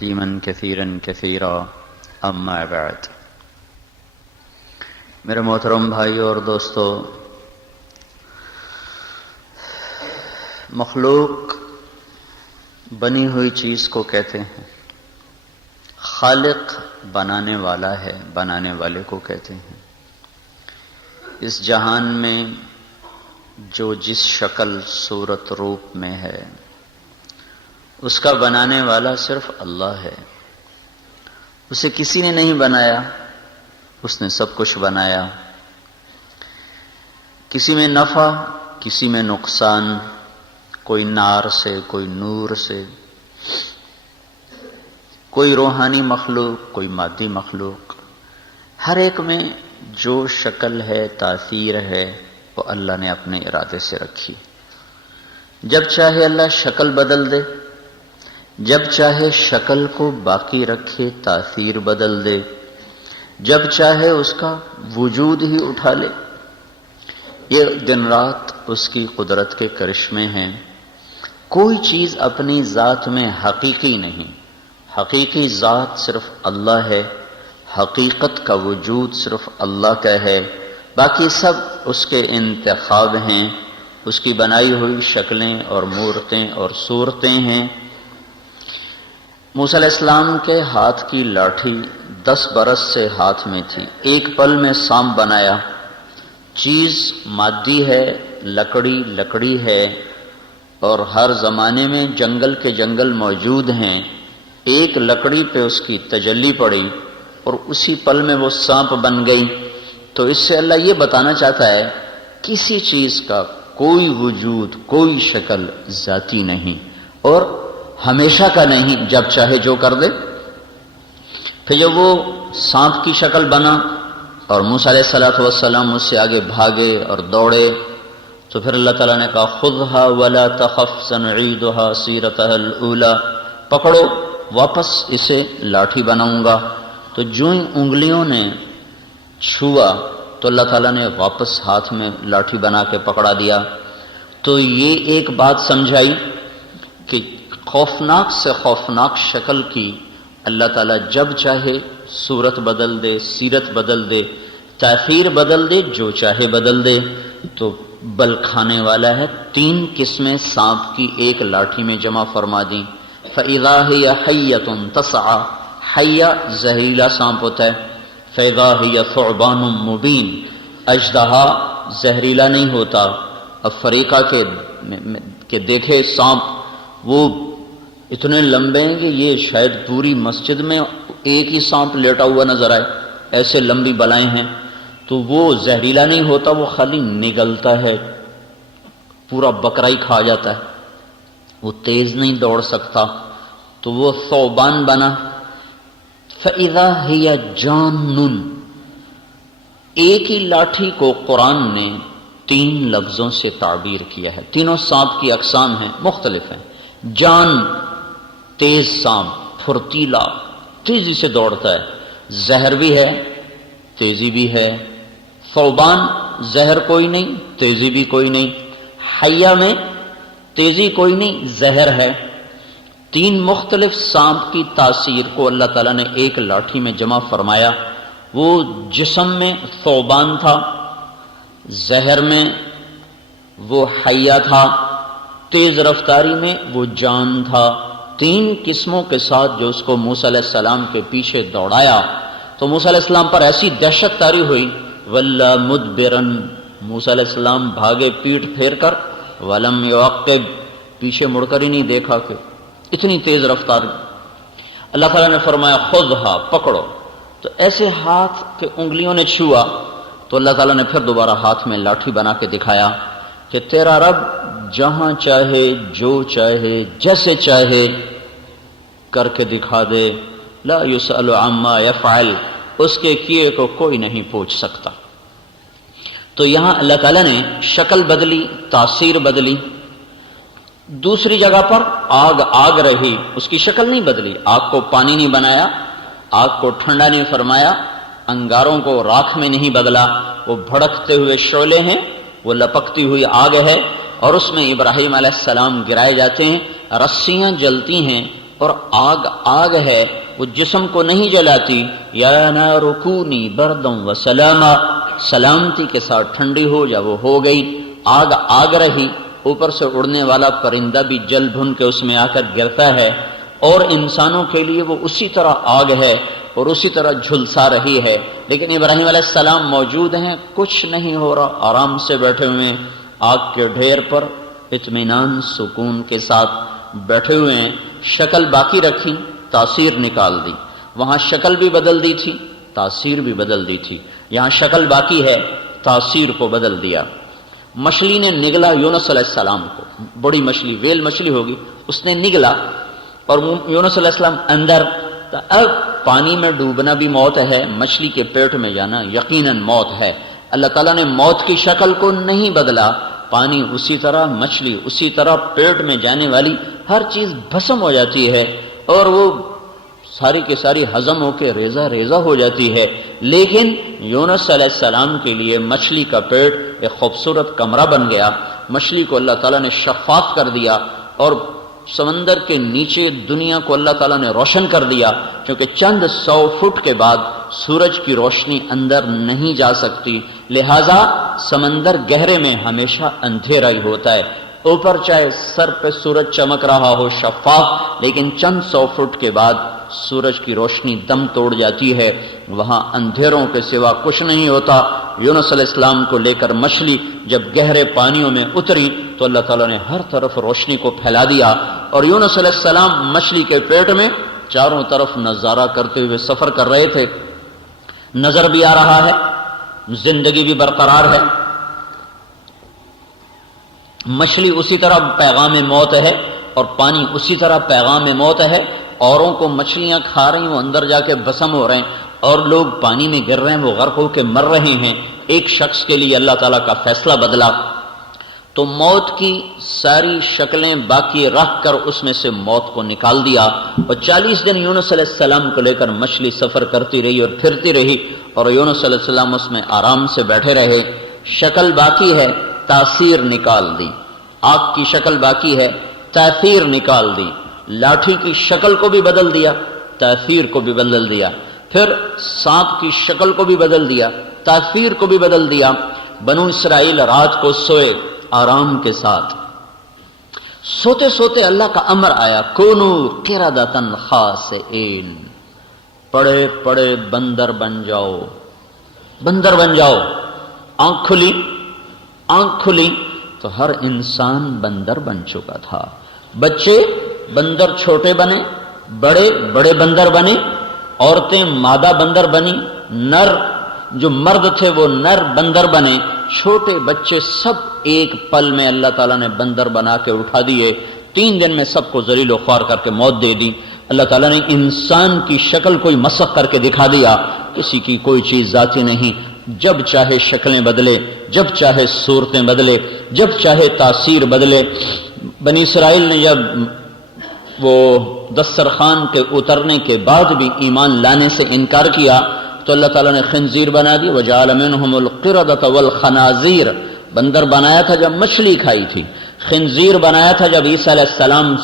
تسلیما کثیرا کثیرا اما بعد۔ میرے محترم بھائیوں اور دوستو، مخلوق بنی ہوئی چیز کو کہتے ہیں، خالق بنانے والا ہے، بنانے والے کو کہتے ہیں۔ اس جہان میں جو جس شکل صورت روپ میں ہے اس کا بنانے والا صرف اللہ ہے۔ اسے کسی نے نہیں بنایا، اس نے سب کچھ بنایا۔ کسی میں نفع، کسی میں نقصان، کوئی نار سے، کوئی نور سے، کوئی روحانی مخلوق، کوئی مادی مخلوق، ہر ایک میں جو شکل ہے، تاثیر ہے، وہ اللہ نے اپنے ارادے سے رکھی۔ جب چاہے اللہ شکل بدل دے، جب چاہے شکل کو باقی رکھے، تاثیر بدل دے، جب چاہے اس کا وجود ہی اٹھا لے۔ یہ دن رات اس کی قدرت کے کرشمے ہیں۔ کوئی چیز اپنی ذات میں حقیقی نہیں، حقیقی ذات صرف اللہ ہے، حقیقت کا وجود صرف اللہ کا ہے، باقی سب اس کے انتخاب ہیں، اس کی بنائی ہوئی شکلیں اور مورتیں اور صورتیں ہیں۔ موسیٰ علیہ السلام کے ہاتھ کی لاٹھی 10 برس سے ہاتھ میں تھی، ایک پل میں سانپ بنایا۔ چیز مادی ہے، لکڑی ہے، اور ہر زمانے میں جنگل کے جنگل موجود ہیں۔ ایک لکڑی پہ اس کی تجلی پڑی اور اسی پل میں وہ سانپ بن گئی۔ تو اس سے اللہ یہ بتانا چاہتا ہے کسی چیز کا کوئی وجود، کوئی شکل ذاتی نہیں اور ہمیشہ کا نہیں، جب چاہے جو کر دے۔ پھر جب وہ سانپ کی شکل بنا اور موسیٰ علیہ السلام اس سے آگے بھاگے اور دوڑے، تو پھر اللہ تعالیٰ نے کہا خذها ولا تخف سنعيدها سيرتها الاولى، پکڑو، واپس اسے لاٹھی بناؤں گا۔ تو جو ہی انگلیوں نے چھوا تو اللہ تعالیٰ نے واپس ہاتھ میں لاٹھی بنا کے پکڑا دیا۔ تو یہ ایک بات سمجھائی کہ خوفناک سے خوفناک شکل کی اللہ تعالیٰ جب چاہے صورت بدل دے، سیرت بدل دے، تاثیر بدل دے، جو چاہے بدل دے۔ تو بل کھانے والا ہے۔ 3 قسمیں سانپ کی ایک لاٹھی میں جمع فرما دیں۔ فَإِذَا هِيَ حَيَّةٌ تَسْعَى، حیہ زہریلا سانپ ہوتا ہے۔ فَإِذَا هِيَ ثُعْبَانٌ مُبِينٌ، اژدہا زہریلا نہیں ہوتا۔ افریقہ کے دیکھے سانپ وہ اتنے لمبے ہیں کہ یہ شاید پوری مسجد میں ایک ہی سانپ لیٹا ہوا نظر آئے، ایسے لمبی بلائیں ہیں۔ تو وہ زہریلا نہیں ہوتا، وہ خالی نگلتا ہے، پورا بکرا ہی کھا جاتا ہے، وہ تیز نہیں دوڑ سکتا۔ تو وہ ثعبان بنا۔ فَإِذَا هِيَ جَانٌّ، ایک ہی لاٹھی کو قرآن نے 3 لفظوں سے تعبیر کیا ہے۔ تینوں سانپ کی اقسام ہیں، مختلف ہیں۔ جان، تیز سانپ، پھرتیلا، تیزی سے دوڑتا ہے، زہر بھی ہے، تیزی بھی ہے۔ ثعبان، زہر کوئی نہیں، تیزی بھی کوئی نہیں۔ حیہ میں تیزی کوئی نہیں، زہر ہے۔ 3 مختلف سانپ کی تاثیر کو اللہ تعالیٰ نے ایک لاٹھی میں جمع فرمایا۔ وہ جسم میں ثعبان تھا، زہر میں وہ حیہ تھا، تیز رفتاری میں وہ جان تھا۔ 3 قسموں کے ساتھ جو اس کو موسیٰ علیہ السلام کے پیچھے دوڑایا تو موسیٰ علیہ السلام پر ایسی دہشت طاری ہوئی، وَلَّا مُدْبِرًا، موسیٰ علیہ السلام بھاگے پیٹ پھیر کر، وَلَمْ يُعَقِّبْ، پیچھے مڑ کر ہی نہیں دیکھا کہ اتنی تیز رفتار۔ اللہ تعالیٰ نے فرمایا خُذْهَا، پکڑو۔ تو ایسے ہاتھ کے انگلیوں نے چھوا تو اللہ تعالیٰ نے پھر دوبارہ ہاتھ میں لاٹھی بنا کے دکھایا کہ تیرا رب جہاں چاہے، جو چاہے، جیسے چاہے کر کے دکھا دے۔ لا يسأل عما يفعل، اس کے کیے کو کوئی نہیں پوچھ سکتا۔ تو یہاں اللہ تعالیٰ نے شکل بدلی، تاثیر بدلی۔ دوسری جگہ پر آگ رہی، اس کی شکل نہیں بدلی۔ آگ کو پانی نہیں بنایا، آگ کو ٹھنڈا نہیں فرمایا، انگاروں کو راکھ میں نہیں بدلا۔ وہ بھڑکتے ہوئے شعلے ہیں، وہ لپکتی ہوئی آگ ہے، اور اس میں ابراہیم علیہ السلام گرائے جاتے ہیں، رسیاں جلتی ہیں، اور آگ آگ ہے، وہ جسم کو نہیں جلاتی. یا نار کونی بردم و سلاما، سلامتی کے ساتھ ٹھنڈی ہو جا، وہ ہو گئی. آگ آگ رہی، اوپر سے اڑنے والا پرندہ بھی جل بھن کے اس میں آ کر گرتا ہے، اور انسانوں کے لیے وہ اسی طرح آگ ہے اور اسی طرح جھلسا رہی ہے. لیکن ابراہیم علیہ السلام موجود ہیں، کچھ نہیں ہو رہا، آرام سے بیٹھے ہوئے ہیں آگ کے ڈھیر پر، اطمینان سکون کے ساتھ بیٹھے ہوئے ہیں. شکل باقی رکھی، تاثیر نکال دی. وہاں شکل بھی بدل دی تھی، تاثیر بھی بدل دی تھی. یہاں شکل باقی ہے، تاثیر کو بدل دیا. مچھلی نے نگلا یونس علیہ السلام کو، بڑی مچھلی، ویل مچھلی ہوگی، اس نے نگلا اور یونس علیہ السلام اندر. تو اب پانی میں ڈوبنا بھی موت ہے، مچھلی کے پیٹ میں جانا یقیناً موت ہے. اللہ تعالیٰ نے موت کی شکل کو نہیں بدلا، پانی اسی طرح، مچھلی اسی طرح، پیٹ میں جانے والی ہر چیز بھسم ہو جاتی ہے اور وہ ساری کی ساری ہضم ہو کے ریزہ ریزہ ہو جاتی ہے. لیکن یونس علیہ السلام کے لیے مچھلی کا پیٹ ایک خوبصورت کمرہ بن گیا. مچھلی کو اللہ تعالیٰ نے شفاف کر دیا اور سمندر کے نیچے دنیا کو اللہ تعالیٰ نے روشن کر دیا، کیونکہ چند 100 فٹ کے بعد سورج کی روشنی اندر نہیں جا سکتی، لہذا سمندر گہرے میں ہمیشہ اندھیرا ہی ہوتا ہے. اوپر چاہے سر پہ سورج چمک رہا ہو شفاف، لیکن چند 100 فٹ کے بعد سورج کی روشنی دم توڑ جاتی ہے، وہاں اندھیروں کے سوا کچھ نہیں ہوتا. یونس علیہ السلام کو لے کر مچھلی جب گہرے پانیوں میں اتری تو اللہ تعالیٰ نے ہر طرف روشنی کو پھیلا دیا، اور یونس علیہ السلام مچھلی کے پیٹ میں چاروں طرف نظارہ کرتے ہوئے سفر کر رہے تھے. نظر بھی آ رہا ہے، زندگی بھی برقرار ہے. مچھلی اسی طرح پیغام موت ہے اور پانی اسی طرح پیغام موت ہے. اوروں کو مچھلیاں کھا رہی ہیں، وہ اندر جا کے بھسم ہو رہے ہیں، اور لوگ پانی میں گر رہے ہیں، وہ غرق ہو کے مر رہے ہیں. ایک شخص کے لیے اللہ تعالیٰ کا فیصلہ بدلا تو موت کی ساری شکلیں باقی رکھ کر اس میں سے موت کو نکال دیا. اور 40 دن یونس علیہ السلام کو لے کر مچھلی سفر کرتی رہی اور پھرتی رہی، اور یونس علیہ السلام اس میں آرام سے بیٹھے رہے. شکل باقی ہے، تاثیر نکال دی. آگ کی شکل باقی ہے، تاثیر نکال دی. لاٹھی کی شکل کو بھی بدل دیا، تاثیر کو بھی بدل دیا. پھر سانپ کی شکل کو بھی بدل دیا، تاثیر کو بھی بدل دیا. بنو اسرائیل رات کو سوئے آرام کے ساتھ، سوتے سوتے اللہ کا امر آیا، کونو قردۃ خاسئین، پڑے پڑے بندر بن جاؤ، بندر بن جاؤ. آنکھ کھلی تو ہر انسان بندر بن چکا تھا. بچے بندر چھوٹے بنے، بڑے بڑے بندر بنے، عورتیں مادہ بندر بنی، نر جو مرد تھے وہ نر بندر بنے، چھوٹے بچے سب ایک پل میں اللہ تعالیٰ نے بندر بنا کے اٹھا دیے. 3 دن میں سب کو ذلیل و خوار کر کے موت دے دی. اللہ تعالیٰ نے انسان کی شکل کوئی مسخ کر کے دکھا دیا، کسی کی کوئی چیز ذاتی نہیں. جب چاہے شکلیں بدلے، جب چاہے صورتیں بدلے، جب چاہے تاثیر بدلے. بنی اسرائیل نے جب وہ دسترخوان کے اترنے کے بعد بھی ایمان لانے سے انکار کیا تو اللہ تعالیٰ نے خنزیر بنا دی. وَجَعَلَ مِنْهُمُ الْقِرَدَةَ وَالْخَنَازِيرَ، بندر بنایا تھا جب مچھلی کھائی تھی، خنزیر بنایا تھا جب عیسیٰ علیہ السلام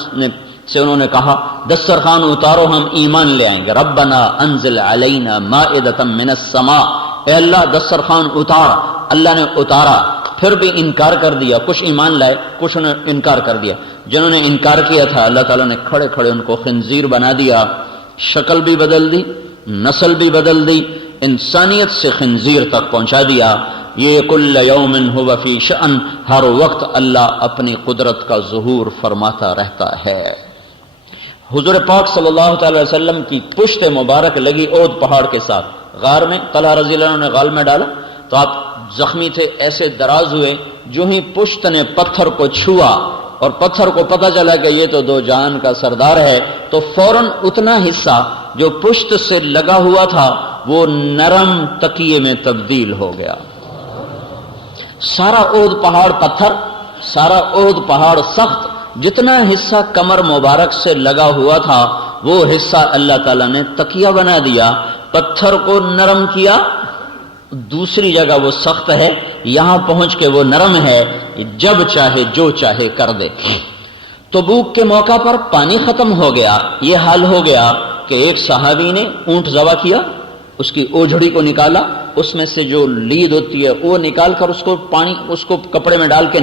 سے انہوں نے کہا دسترخوان اتارو ہم ایمان لے آئیں گے. ربنا انزل علینا مائدۃ من السماء، اے اللہ دسترخوان اتار. اللہ نے اتارا، پھر بھی انکار کر دیا. کچھ ایمان لائے، کچھ نے انکار کر دیا. جنہوں نے انکار کیا تھا اللہ تعالیٰ نے کھڑے کھڑے ان کو خنزیر بنا دیا. شکل بھی بدل دی، نسل بھی بدل دی، انسانیت سے خنزیر تک پہنچا دیا. یہ کل یوم هو فی شأن، ہر وقت اللہ اپنی قدرت کا ظہور فرماتا رہتا ہے. حضور پاک صلی اللہ تعالی وسلم کی پشت مبارک لگی اود پہاڑ کے ساتھ غار میں. طلحہ رضی اللہ عنہ نے غال میں ڈالا تو آپ زخمی تھے، ایسے دراز ہوئے، جو ہی پشت نے پتھر کو چھوا اور پتھر کو پتہ چلا کہ یہ تو 2 جہان کا سردار ہے، تو فوراً اتنا حصہ جو پشت سے لگا ہوا تھا وہ نرم تکیے میں تبدیل ہو گیا. سارا اود پہاڑ پتھر، سارا اود پہاڑ سخت، جتنا حصہ کمر مبارک سے لگا ہوا تھا وہ حصہ اللہ تعالیٰ نے تکیہ بنا دیا. پتھر کو نرم کیا، دوسری جگہ وہ سخت ہے، یہاں پہنچ کے وہ نرم ہے، جب چاہے جو چاہے کر دے. تو تبوک کے موقع پر پانی ختم ہو گیا، یہ حال ہو گیا کہ ایک صحابی نے اونٹ ذبح کیا، اس کی اوجھڑی کو نکالا، اس میں سے جو لید ہوتی ہے وہ نکال کر اس کو کپڑے میں ڈال کے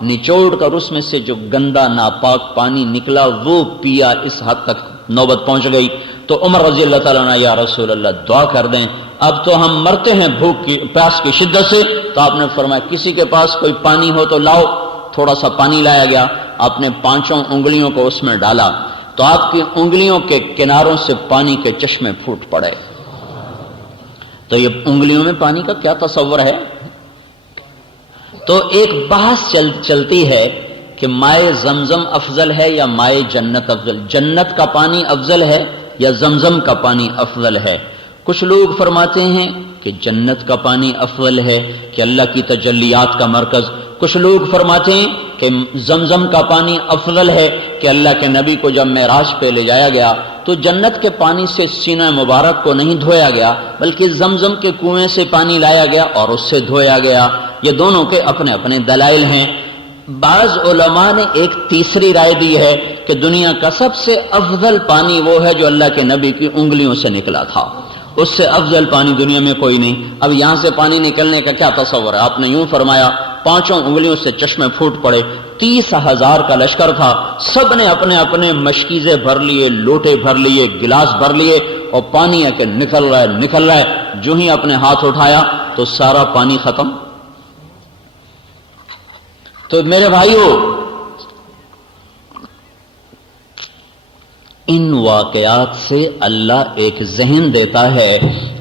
نچوڑ کر اس میں سے جو گندا ناپاک پانی نکلا وہ پیا، اس حد تک نوبت پہنچ گئی۔ تو عمر رضی اللہ تعالیٰ نے یا رسول اللہ دعا کر دیں، اب تو ہم مرتے ہیں بھوک کی پیاس کی شدت سے۔ تو آپ نے فرمایا کسی کے پاس کوئی پانی ہو تو لاؤ۔ تھوڑا سا پانی لایا گیا، آپ نے 5 انگلیوں کو اس میں ڈالا تو آپ کی انگلیوں کے کناروں سے پانی کے چشمے پھوٹ پڑے۔ تو یہ انگلیوں میں پانی کا کیا تصور ہے؟ تو ایک بحث چلتی ہے کہ مائے زمزم افضل ہے یا مائے جنت افضل، جنت کا پانی افضل ہے یا زمزم کا پانی افضل ہے؟ کچھ لوگ فرماتے ہیں کہ جنت کا پانی افضل ہے کہ اللہ کی تجلیات کا مرکز، کچھ لوگ فرماتے ہیں کہ زمزم کا پانی افضل ہے کہ اللہ کے نبی کو جب معراج پہ لے جایا گیا تو جنت کے پانی سے سینہ مبارک کو نہیں دھویا گیا بلکہ زمزم کے کنویں سے پانی لایا گیا اور اس سے دھویا گیا۔ یہ دونوں کے اپنے اپنے دلائل ہیں۔ بعض علماء نے ایک تیسری رائے دی ہے کہ دنیا کا سب سے افضل پانی وہ ہے جو اللہ کے نبی کی انگلیوں سے نکلا تھا، اس سے افضل پانی دنیا میں کوئی نہیں۔ اب یہاں سے پانی نکلنے کا کیا تصور ہے؟ آپ نے یوں فرمایا 5 انگلیوں سے چشمے پھوٹ پڑے، 30,000 کا لشکر تھا، سب نے اپنے اپنے مشکیزیں بھر لیے، لوٹے بھر لیے، گلاس بھر لیے، اور پانی ہے کہ نکل رہا ہے۔ جو ہی اپنے ہاتھ اٹھایا تو سارا پانی ختم۔ تو میرے بھائیو، ان واقعات سے اللہ ایک ذہن دیتا ہے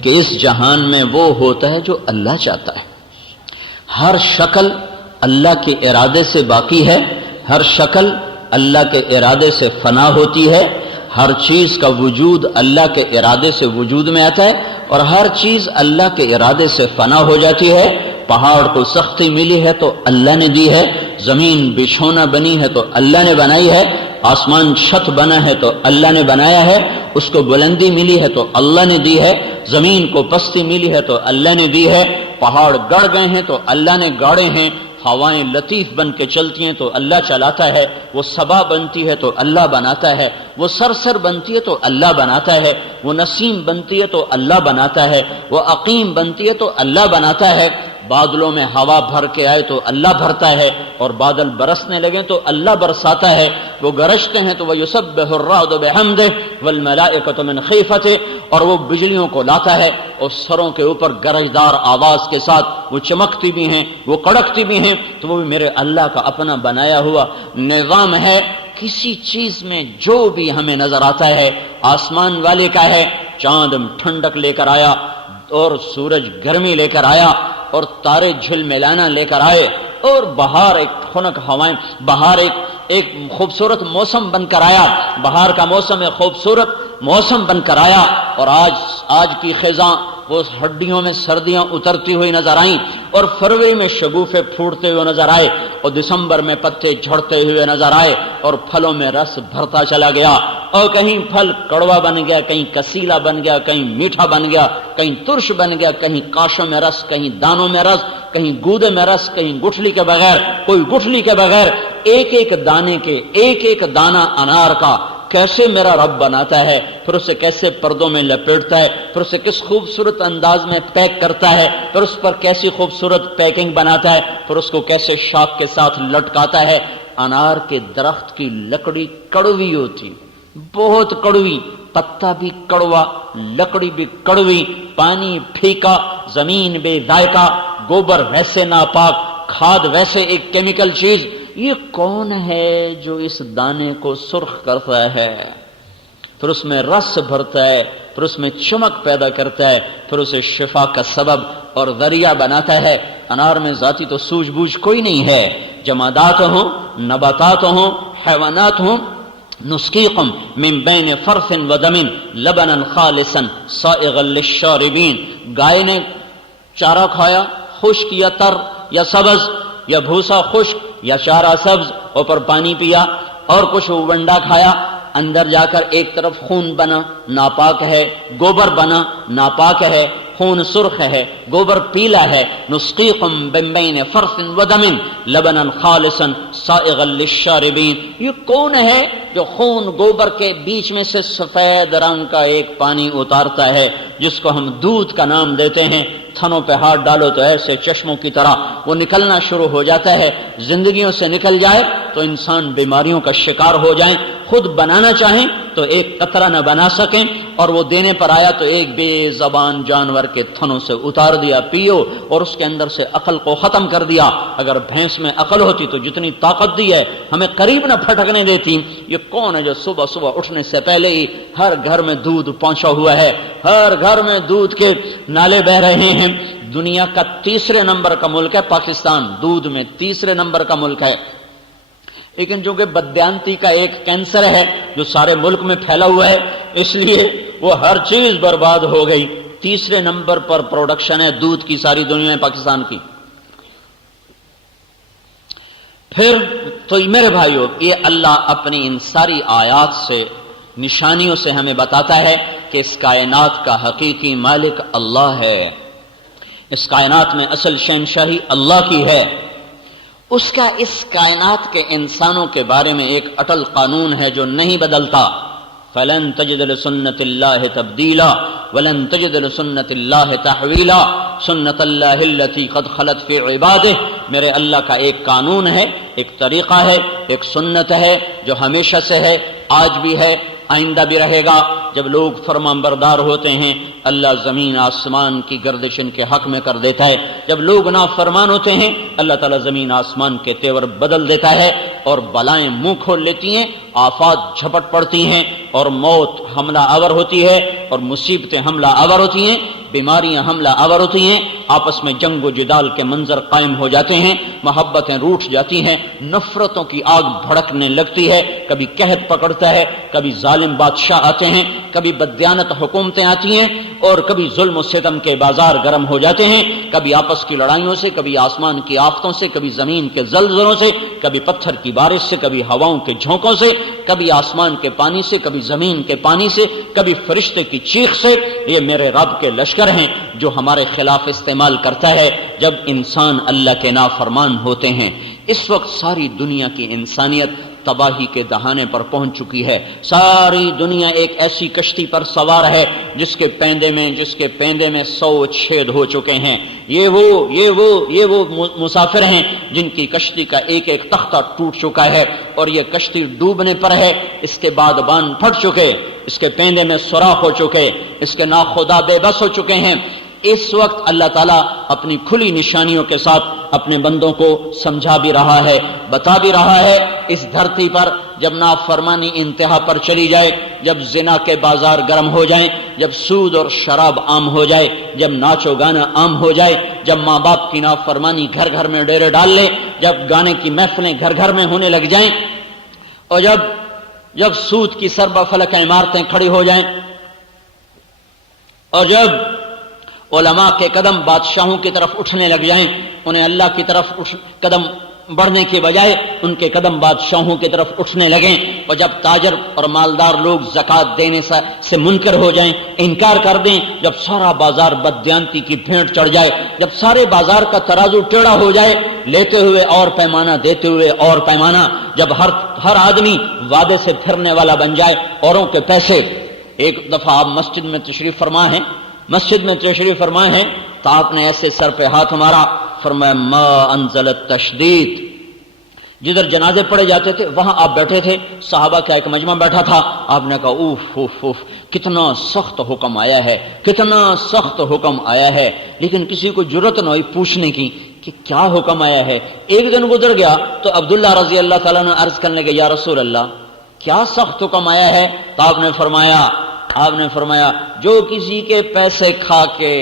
کہ اس جہان میں وہ ہوتا ہے جو اللہ چاہتا ہے۔ ہر شکل اللہ کے ارادے سے باقی ہے، ہر شکل اللہ کے ارادے سے فنا ہوتی ہے، ہر چیز کا وجود اللہ کے ارادے سے وجود میں آتا ہے اور ہر چیز اللہ کے ارادے سے فنا ہو جاتی ہے۔ پہاڑ کو سختی ملی ہے تو اللہ نے دی ہے، زمین بچھونا بنی ہے تو اللہ نے بنائی ہے، آسمان چھت بنا ہے تو اللہ نے بنایا ہے، اس کو بلندی ملی ہے تو اللہ نے دی ہے، زمین کو پستی ملی ہے تو اللہ نے دی ہے، پہاڑ گڑ گئے ہیں تو اللہ نے گاڑے ہیں، ہوائیں لطیف بن کے چلتی ہیں تو اللہ چلاتا ہے، وہ صبا بنتی ہے تو اللہ بناتا ہے، وہ سرسر بنتی ہے تو اللہ بناتا ہے، وہ نسیم بنتی ہے تو اللہ بناتا ہے، وہ عقیم بنتی ہے تو اللہ بناتا ہے۔ بادلوں میں ہوا بھر کے آئے تو اللہ بھرتا ہے، اور بادل برسنے لگے تو اللہ برساتا ہے، وہ گرجتے ہیں تو وَيُسَبِّحُ الرَّعْدُ بِحَمْدِهِ وَالْمَلَائِكَةُ مِنْ خِيفَتِهِ، اور وہ بجلیوں کو لاتا ہے اور سروں کے اوپر گرجدار آواز کے ساتھ وہ چمکتی بھی ہیں، وہ کڑکتی بھی ہیں، تو وہ بھی میرے اللہ کا اپنا بنایا ہوا نظام ہے۔ کسی چیز میں جو بھی ہمیں نظر آتا ہے آسمان والے کا ہے، چاند ٹھنڈک لے کر آیا اور سورج گرمی لے کر آیا اور تارے جھلملانا لے کر آئے، اور بہار ایک خنک ہوائیں، بہار ایک خوبصورت موسم بن کر آیا، بہار کا موسم ایک خوبصورت موسم بن کر آیا، اور آج کی خزاں وہ ہڈیوں میں سردیاں اترتی ہوئی نظر آئیں، اور فروری میں شگوفے پھوٹتے ہوئے نظر آئے، اور دسمبر میں پتے جھڑتے ہوئے نظر آئے، اور پھلوں میں رس بھرتا چلا گیا، اور کہیں پھل کڑوا بن گیا، کہیں کسیلا بن گیا، کہیں میٹھا بن گیا، کہیں ترش بن گیا، کہیں کاشوں میں رس، کہیں دانوں میں رس، کہیں گودے میں رس، کہیں گٹھلی کے بغیر، کوئی گٹھلی کے بغیر، ایک ایک دانے کے ایک ایک دانہ انار کا کیسے میرا رب بناتا ہے، پھر اسے کیسے پردوں میں لپیٹتا ہے، پھر اسے کس خوبصورت انداز میں پیک کرتا ہے، پھر اس پر کیسی خوبصورت پیکنگ بناتا ہے، پھر اس کو کیسے شاخ کے ساتھ لٹکاتا ہے۔ انار کے درخت کی لکڑی کڑوی ہوتی، بہت کڑوی، پتا بھی کڑوا، لکڑی بھی کڑوی، پانی پھیکا، زمین بے ذائقہ، گوبر ویسے ناپاک، کھاد ویسے ایک کیمیکل چیز۔ یہ کون ہے جو اس دانے کو سرخ کرتا ہے، پھر اس میں رس بھرتا ہے، پھر اس میں چمک پیدا کرتا ہے، پھر اسے شفا کا سبب اور ذریعہ بناتا ہے۔ انار میں ذاتی تو سوجھ بوجھ کوئی نہیں ہے، جمادات ہوں، نباتات ہوں، حیوانات ہوں، نسقیکم من بین فرث ودم لبنا خالصا سائغا للشاربین۔ گائے نے چارہ کھایا، خشک یا تر یا سبز، یا بھوسا خشک یا چارہ سبز، اوپر پانی پیا، اور کچھ ونڈا کھایا، اندر جا کر ایک طرف خون بنا، ناپاک ہے، گوبر بنا، ناپاک ہے، خون سرخ ہے، گوبر پیلا ہے، نسقیکم من بین فرث ودم لبنا خالصا سائغا للشاربین، یہ کون ہے جو خون گوبر کے بیچ میں سے سفید رنگ کا ایک پانی اتارتا ہے جس کو ہم دودھ کا نام دیتے ہیں، تھنوں پہ ہاتھ ڈالو تو ایسے چشموں کی طرح وہ نکلنا شروع ہو جاتا ہے، زندگیوں سے نکل جائے تو انسان بیماریوں کا شکار ہو جائیں، خود بنانا چاہیں تو ایک قطرہ نہ بنا سکیں، اور وہ دینے پر آیا تو ایک بے زبان جانور کے تھنوں سے اتار دیا، پیو، اور اس کے اندر سے عقل کو ختم کر دیا۔ اگر بھینس میں عقل ہوتی تو جتنی طاقت دی ہے ہمیں قریب نہ پھٹکنے دیتی۔ یہ کون ہے جو صبح صبح اٹھنے سے پہلے ہی ہر گھر میں دودھ پہنچا ہوا ہے، ہر گھر میں دودھ کے نالے بہ رہے ہیں۔ دنیا کا تیسرے نمبر کا ملک ہے پاکستان، دودھ میں تیسرے نمبر کا ملک ہے، لیکن جو کہ بدیانتی کا ایک کینسر ہے جو سارے ملک میں پھیلا ہوا ہے، اس لیے وہ ہر چیز برباد ہو گئی۔ تیسرے نمبر پر پروڈکشن ہے دودھ کی ساری دنیا میں پاکستان کی۔ پھر تو میرے بھائیو، یہ اللہ اپنی ان ساری آیات سے، نشانیوں سے ہمیں بتاتا ہے کہ اس کائنات کا حقیقی مالک اللہ ہے، اس کائنات میں اصل شہنشاہی اللہ کی ہے۔ اس کا اس کائنات کے انسانوں کے بارے میں ایک اٹل قانون ہے جو نہیں بدلتا۔ فَلَن تَجِدَ لِسُنَّةِ اللَّهِ تَبْدِيلًا وَلَن تَجِدَ لِسُنَّةِ اللَّهِ تَحْوِيلًا سُنَّةَ اللَّهِ الَّتِي قَدْ خَلَتْ فِي عِبَادِهِ، میرے اللہ کا ایک قانون ہے، ایک طریقہ ہے، ایک سنت ہے جو ہمیشہ سے ہے، آج بھی ہے، آئندہ بھی رہے گا۔ جب لوگ فرمان بردار ہوتے ہیں اللہ زمین آسمان کی گردش ان کے حق میں کر دیتا ہے، جب لوگ نافرمان ہوتے ہیں اللہ تعالیٰ زمین آسمان کے تیور بدل دیتا ہے، اور بلائیں منہ کھول لیتی ہیں، آفات جھپٹ پڑتی ہیں، اور موت حملہ آور ہوتی ہے، اور مصیبتیں حملہ آور ہوتی ہیں، بیماریاں حملہ آور ہوتی ہیں، آپس میں جنگ و جدال کے منظر قائم ہو جاتے ہیں، محبتیں روٹھ جاتی ہیں، نفرتوں کی آگ بھڑکنے لگتی ہے، کبھی قحط پکڑتا ہے، کبھی ظالم بادشاہ آتے ہیں، کبھی بددیانت حکومتیں آتی ہیں، اور کبھی ظلم و ستم کے بازار گرم ہو جاتے ہیں، کبھی آپس کی لڑائیوں سے، کبھی آسمان کی آفتوں سے، کبھی زمین کے زلزلوں سے، کبھی پتھر کی بارش سے، کبھی ہواؤں کے جھونکوں سے، کبھی آسمان کے پانی سے، کبھی زمین کے پانی سے، کبھی فرشتے کی چیخ سے۔ یہ میرے رب کے لشکر ہیں جو ہمارے خلاف استعمال کرتا ہے جب انسان اللہ کے نافرمان ہوتے ہیں۔ اس وقت ساری دنیا کی انسانیت تباہی کے دہانے پر پہنچ چکی ہے، ساری دنیا ایک ایسی کشتی پر سوار ہے جس کے پیندے میں 100 چھید ہو چکے ہیں۔ یہ وہ مسافر ہیں جن کی کشتی کا ایک ایک تختہ ٹوٹ چکا ہے، اور یہ کشتی ڈوبنے پر ہے، اس کے بعد باندھ پھٹ چکے، اس کے پیندے میں سوراخ ہو چکے، اس کے ناخدا بے بس ہو چکے ہیں۔ اس وقت اللہ تعالیٰ اپنی کھلی نشانیوں کے ساتھ اپنے بندوں کو سمجھا بھی رہا ہے، بتا بھی رہا ہے۔ اس دھرتی پر جب نافرمانی انتہا پر چلی جائے، جب زنا کے بازار گرم ہو جائیں، جب سود اور شراب عام ہو جائے، جب ناچ و گانا عام ہو جائے، جب ماں باپ کی نافرمانی گھر گھر میں ڈیرے ڈال لے، جب گانے کی محفلیں گھر گھر میں ہونے لگ جائیں، اور جب سود کی سربا فلک عمارتیں کھڑی ہو جائیں، اور جب علماء کے قدم بادشاہوں کی طرف اٹھنے لگ جائیں، انہیں اللہ کی طرف قدم بڑھنے کے بجائے ان کے قدم بادشاہوں کی طرف اٹھنے لگیں، اور جب تاجر اور مالدار لوگ زکوٰۃ دینے سے منکر ہو جائیں، انکار کر دیں، جب سارا بازار بددیانتی کی بھیڑ چڑھ جائے، جب سارے بازار کا ترازو ٹیڑھا ہو جائے، لیتے ہوئے اور پیمانہ، دیتے ہوئے اور پیمانہ، جب ہر آدمی وعدے سے پھرنے والا بن جائے، اوروں کے پیسے۔ ایک دفعہ آپ مسجد میں تشریف فرما ہیں تو آپ نے ایسے سر پہ ہاتھ مارا، فرمایا ما انزل التشدید۔ جدھر جنازے پڑے جاتے تھے وہاں آپ بیٹھے تھے، صحابہ کا ایک مجمع بیٹھا تھا، آپ نے کہا اوف اوف اوف، کتنا سخت حکم آیا ہے، کتنا سخت حکم آیا ہے، لیکن کسی کو جرأت نہ ہوئی پوچھنے کی کہ کیا حکم آیا ہے۔ ایک دن گزر گیا تو عبداللہ رضی اللہ تعالیٰ نے عرض کرنے لگے، یا رسول اللہ کیا سخت حکم آیا ہے؟ تو آپ نے فرمایا جو کسی کے پیسے کھا کے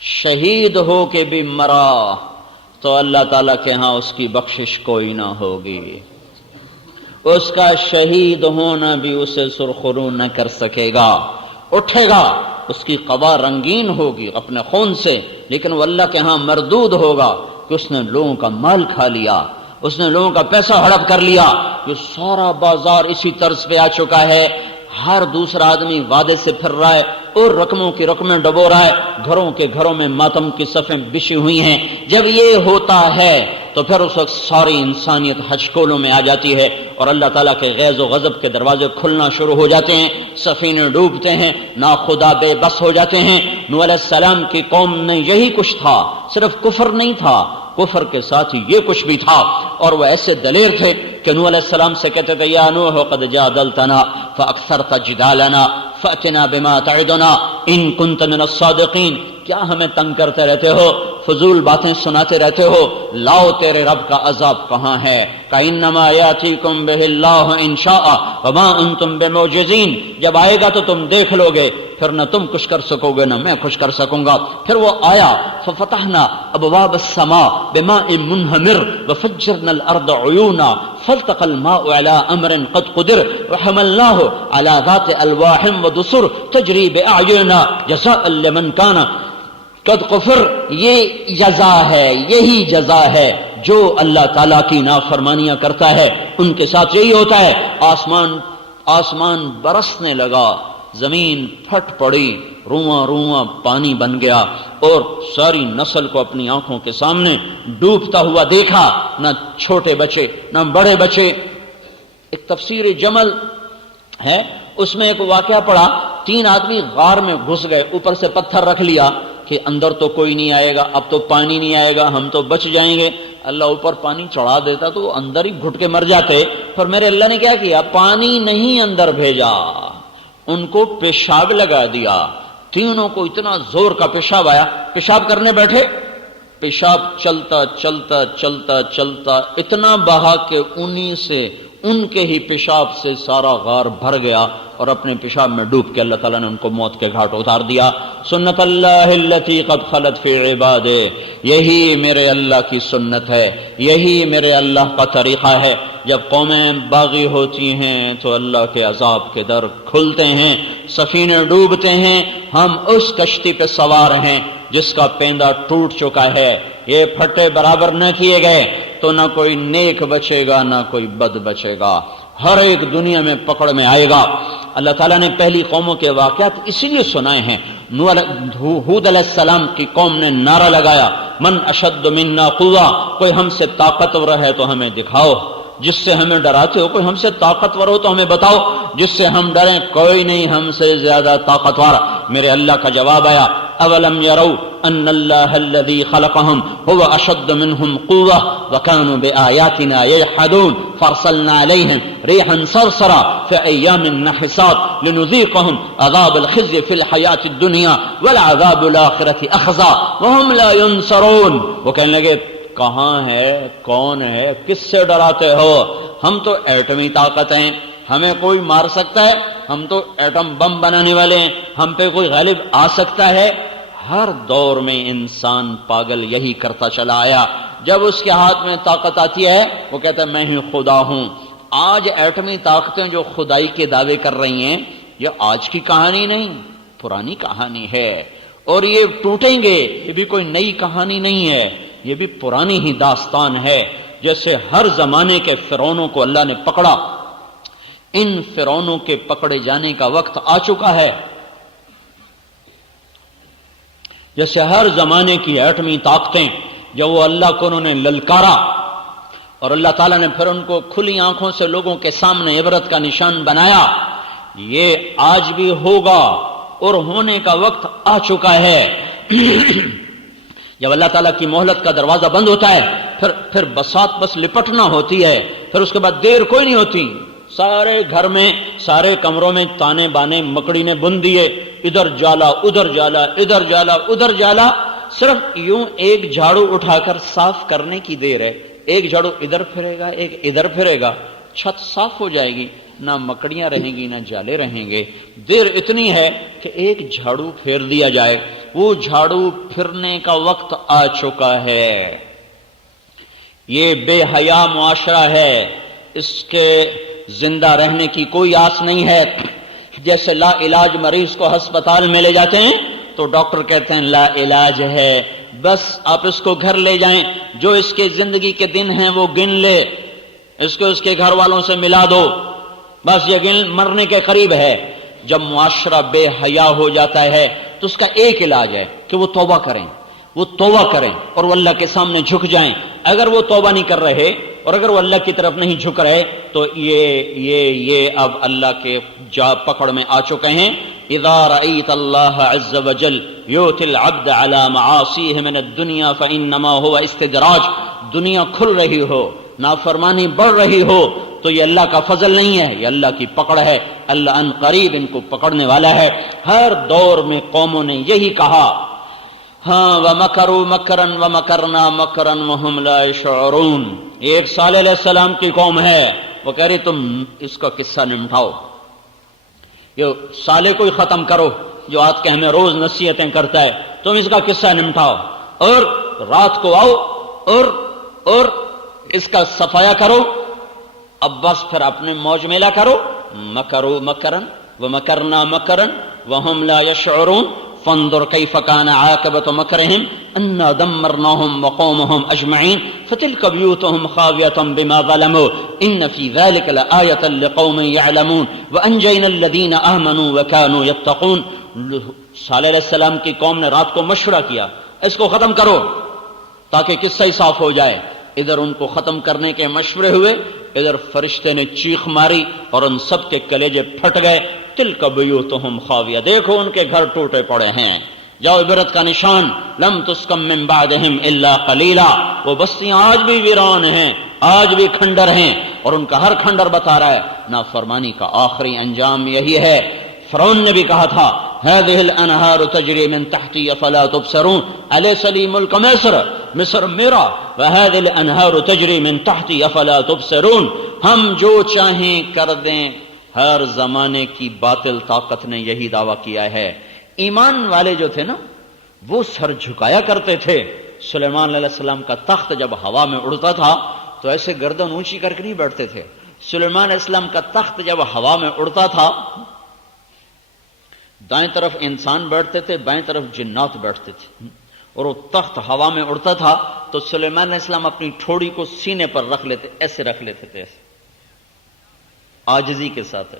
شہید ہو کے بھی مرا تو اللہ تعالیٰ کے ہاں اس کی بخشش کوئی نہ ہوگی، اس کا شہید ہونا بھی اسے سرخرو نہ کر سکے گا، اٹھے گا، اس کی قبا رنگین ہوگی اپنے خون سے، لیکن وہ اللہ کے ہاں مردود ہوگا کہ اس نے لوگوں کا مال کھا لیا، اس نے لوگوں کا پیسہ ہڑپ کر لیا۔ یہ سارا بازار اسی طرز پہ آ چکا ہے، ہر دوسرا آدمی وعدے سے پھر رہا ہے اور رقموں کی رقمیں ڈبو رہا ہے، گھروں کے گھروں میں ماتم کی صفیں بچھی ہوئی ہیں۔ جب یہ ہوتا ہے تو پھر اس وقت ساری انسانیت ہچکولوں میں آ جاتی ہے اور اللہ تعالیٰ کے غیظ و غضب کے دروازے کھلنا شروع ہو جاتے ہیں، سفینے ڈوبتے ہیں، ناخدا بے بس ہو جاتے ہیں۔ نوح علیہ السلام کی قوم میں یہی کچھ تھا، صرف کفر نہیں تھا، کفر کے ساتھ ہی یہ کچھ بھی تھا، اور وہ ایسے دلیر تھے کہ نوح علیہ السلام سے کہتے تھے یا نوح قد جادلتنا فاکثرت جدالنا فأتنا بما تعدنا ان كنت من الصادقین، کیا ہمیں تنگ کرتے رہتے ہو، فضول باتیں سناتے رہتے ہو، لاؤ تیرے رب کا عذاب کہاں ہے؟ کإنما یاتیکم بہ اللہ ان شاء وما انتم بمعجزین، جب آئے گا تو تم دیکھ لو گے، پھر نہ تم کچھ کر سکو گے نہ میں کچھ کر سکوں گا۔ پھر وہ آیا ففتحنا ابواب السماء بماء منہمر وفجرنا الارض عیونا فالتقى الماء على امر قد قدر وحملناه على ذات الواح ودسر تجری باعیننا جزاء لمن کان قد غفر۔ یہ جزا ہے، یہی جزا ہے جو اللہ تعالیٰ کی نافرمانیاں کرتا ہے ان کے ساتھ یہی ہوتا ہے۔ آسمان برسنے لگا، زمین پھٹ پڑی، رواں رواں پانی بن گیا، اور ساری نسل کو اپنی آنکھوں کے سامنے ڈوبتا ہوا دیکھا، نہ چھوٹے بچے نہ بڑے بچے۔ ایک تفسیر جمل ہے، اس میں ایک واقعہ پڑا، 3 آدمی غار میں گھس گئے، اوپر سے پتھر رکھ لیا کہ اندر تو کوئی نہیں آئے گا، اب تو پانی نہیں آئے گا، ہم تو بچ جائیں گے۔ اللہ اوپر پانی چڑھا دیتا تو اندر ہی گھٹ کے مر جاتے، پر میرے اللہ نے کیا کیا، پانی نہیں اندر بھیجا، ان کو پیشاب لگا دیا۔ تینوں کو اتنا زور کا پیشاب آیا، پیشاب کرنے بیٹھے، پیشاب چلتا چلتا چلتا چلتا اتنا بہا کہ انہی سے، ان کے ہی پیشاب سے سارا غار بھر گیا، اور اپنے پیشاب میں ڈوب کے اللہ تعالیٰ نے ان کو موت کے گھاٹ اتار دیا۔ سنت اللہ التی قد خلت فی عبادہ، یہی میرے اللہ کی سنت ہے، یہی میرے اللہ کا طریقہ ہے۔ جب قومیں باغی ہوتی ہیں تو اللہ کے عذاب کے در کھلتے ہیں، سفینے ڈوبتے ہیں، ہم اس کشتی پہ سوار ہیں جس کا پیندہ ٹوٹ چکا ہے۔ یہ پھٹے برابر نہ کیے گئے تو نہ کوئی نیک بچے گا نہ کوئی بد بچے گا، ہر ایک دنیا میں پکڑ میں آئے گا۔ اللہ تعالیٰ نے پہلی قوموں کے واقعات اسی لیے سنائے ہیں۔ ہود علیہ السلام کی قوم نے نعرہ لگایا، من اشد منا قوہ، کوئی ہم سے طاقتور ہے تو ہمیں دکھاؤ، جس سے ہمیں ڈراتے ہو کوئی ہم سے طاقتور ہو تو ہمیں بتاؤ، جس سے ہم ڈریں کوئی نہیں ہم سے زیادہ طاقتور۔ میرے اللہ کا جواب آیا، اولم یروا ان اللہ الذی خلقهم هو اشد منهم قوة وكانوا بآیاتنا یجحدون فارسلنا علیہم ریحا صرصرا فی ایام نحسات لنذیقهم عذاب الخزي فی الحیاة الدنیا والعذاب الآخرة اخزى وهم لا ينصرون۔ وہ کہنے لگے کہاں ہے، کون ہے، کس سے ڈراتے ہو، ہم تو ایٹمی طاقت ہیں، ہمیں کوئی مار سکتا ہے، ہم تو ایٹم بم بنانے والے ہیں، ہم پہ کوئی غالب آ سکتا ہے۔ ہر دور میں انسان پاگل یہی کرتا چلا آیا، جب اس کے ہاتھ میں طاقت آتی ہے وہ کہتا ہے میں ہی خدا ہوں۔ آج ایٹمی طاقتیں جو خدائی کے دعوے کر رہی ہیں، یہ آج کی کہانی نہیں، پرانی کہانی ہے، اور یہ ٹوٹیں گے، یہ بھی کوئی نئی کہانی نہیں ہے، یہ بھی پرانی ہی داستان ہے۔ جیسے ہر زمانے کے فرعونوں کو اللہ نے پکڑا، ان فرعونوں کے پکڑے جانے کا وقت آ چکا ہے۔ جیسے ہر زمانے کی ایٹمی طاقتیں جب وہ اللہ کو انہوں نے للکارا اور اللہ تعالیٰ نے پھر ان کو کھلی آنکھوں سے لوگوں کے سامنے عبرت کا نشان بنایا، یہ آج بھی ہوگا اور ہونے کا وقت آ چکا ہے۔ جب اللہ تعالیٰ کی مہلت کا دروازہ بند ہوتا ہے پھر بساط بس لپٹنا ہوتی ہے، پھر اس کے بعد دیر کوئی نہیں ہوتی، سارے گھر میں سارے کمروں میں تانے بانے مکڑی نے بن دیے، ادھر جالا ادھر جالا ادھر جالا ادھر جالا، صرف یوں ایک جھاڑو اٹھا کر صاف کرنے کی دیر ہے، ایک جھاڑو ادھر پھرے گا ایک ادھر پھرے گا، چھت صاف ہو جائے گی، نہ مکڑیاں رہیں گی نہ جالے رہیں گے۔ دیر اتنی ہے کہ ایک جھاڑو پھیر دیا جائے، وہ جھاڑو پھرنے کا وقت آ چکا ہے۔ یہ بے حیا معاشرہ ہے، اس کے زندہ رہنے کی کوئی آس نہیں ہے۔ جیسے لا علاج مریض کو ہسپتال میں لے جاتے ہیں تو ڈاکٹر کہتے ہیں لا علاج ہے، بس آپ اس کو گھر لے جائیں، جو اس کے زندگی کے دن ہیں وہ گن لے، اس کو اس کے گھر والوں سے ملا دو۔ بس یقین مرنے کے قریب ہے۔ جب معاشرہ بے حیا ہو جاتا ہے تو اس کا ایک علاج ہے کہ وہ توبہ کریں، وہ توبہ کریں اور وہ اللہ کے سامنے جھک جائیں۔ اگر وہ توبہ نہیں کر رہے اور اگر وہ اللہ کی طرف نہیں جھک رہے تو یہ اب اللہ کے پکڑ میں آ چکے ہیں۔ اذا رأيت الله عز وجل يؤتي العبد على معاصيه من الدنيا فإنما هو استدراج، دنیا کھل رہی ہو، نافرمانی بڑھ رہی ہو تو یہ اللہ کا فضل نہیں ہے، یہ اللہ کی پکڑ ہے۔ اللہ ان قریب ان کو پکڑنے والا ہے۔ ہر دور میں قوموں نے یہی کہا، ہاں وَمَكَرُوا مَكْرًا وَمَكَرْنَا مَكْرًا وَهُمْ لَا يَشْعُرُونَ۔ ایک صالح علیہ السلام کی قوم ہے، وہ کہہ رہی تم اس کا قصہ نمٹاؤ، یہ صالح کو ہی ختم کرو جو آج کے ہمیں روز نصیحتیں کرتا ہے، تم اس کا قصہ نمٹاؤ اور رات کو آؤ اور اس کا صفایا کرو، اب بس پھر اپنے موج میلہ کرو۔ مَكَرُوا مَكْرًا وَمَكَرْنَا مَكْرًا وَهُمْ لَا يَشْعُرُونَ فانظر كيف كان عاقبة مكرهم أنا دمرناهم وقومهم أجمعين فتلك بيوتهم خاوية بما ظلموا إن في ذلك لآية لقوم يعلمون وأنجينا الذين آمنوا وكانوا يتقون۔ صالح علیہ السلام کی قوم نے رات کو مشورہ کیا اس کو ختم کرو تاکہ قصہ ہی صاف ہو جائے۔ ادھر ان کو ختم کرنے کے مشورے ہوئے، ادھر فرشتے نے چیخ ماری اور ان سب کے کلیجے پھٹ گئے۔ تلک بیوتہم خاویہ، دیکھو ان کے گھر ٹوٹے پڑے ہیں۔ جاؤ عبرت کا نشان، لم تسکم من بعدہم الا قلیلا، وہ بستیاں آج بھی ویران ہیں، آج بھی کھنڈر ہیں، اور ان کا ہر کھنڈر بتا رہا ہے نافرمانی کا آخری انجام یہی ہے۔ فرعون نے بھی کہا تھا هذه الانہار تجری من تحتی افلا تبصرون، الیس لی ملک مصر میرا، وهذه الانہار تجری من تحتی افلا تبصرون، ہم جو چاہیں کر دیں۔ ہر زمانے کی باطل طاقت نے یہی دعویٰ کیا ہے۔ ایمان والے جو تھے نا وہ سر جھکایا کرتے تھے۔ سلیمان علیہ السلام کا تخت جب ہوا میں اڑتا تھا تو ایسے گردن اونچی کر کے نہیں بیٹھتے تھے۔ سلیمان علیہ السلام کا تخت جب ہوا میں اڑتا تھا، دائیں طرف انسان بیٹھتے تھے، بائیں طرف جنات بیٹھتے تھے، اور وہ تخت ہوا میں اڑتا تھا تو سلیمان علیہ السلام اپنی ٹھوڑی کو سینے پر رکھ لیتے، ایسے رکھ لیتے تھے، ایسے عاجزی کے ساتھ۔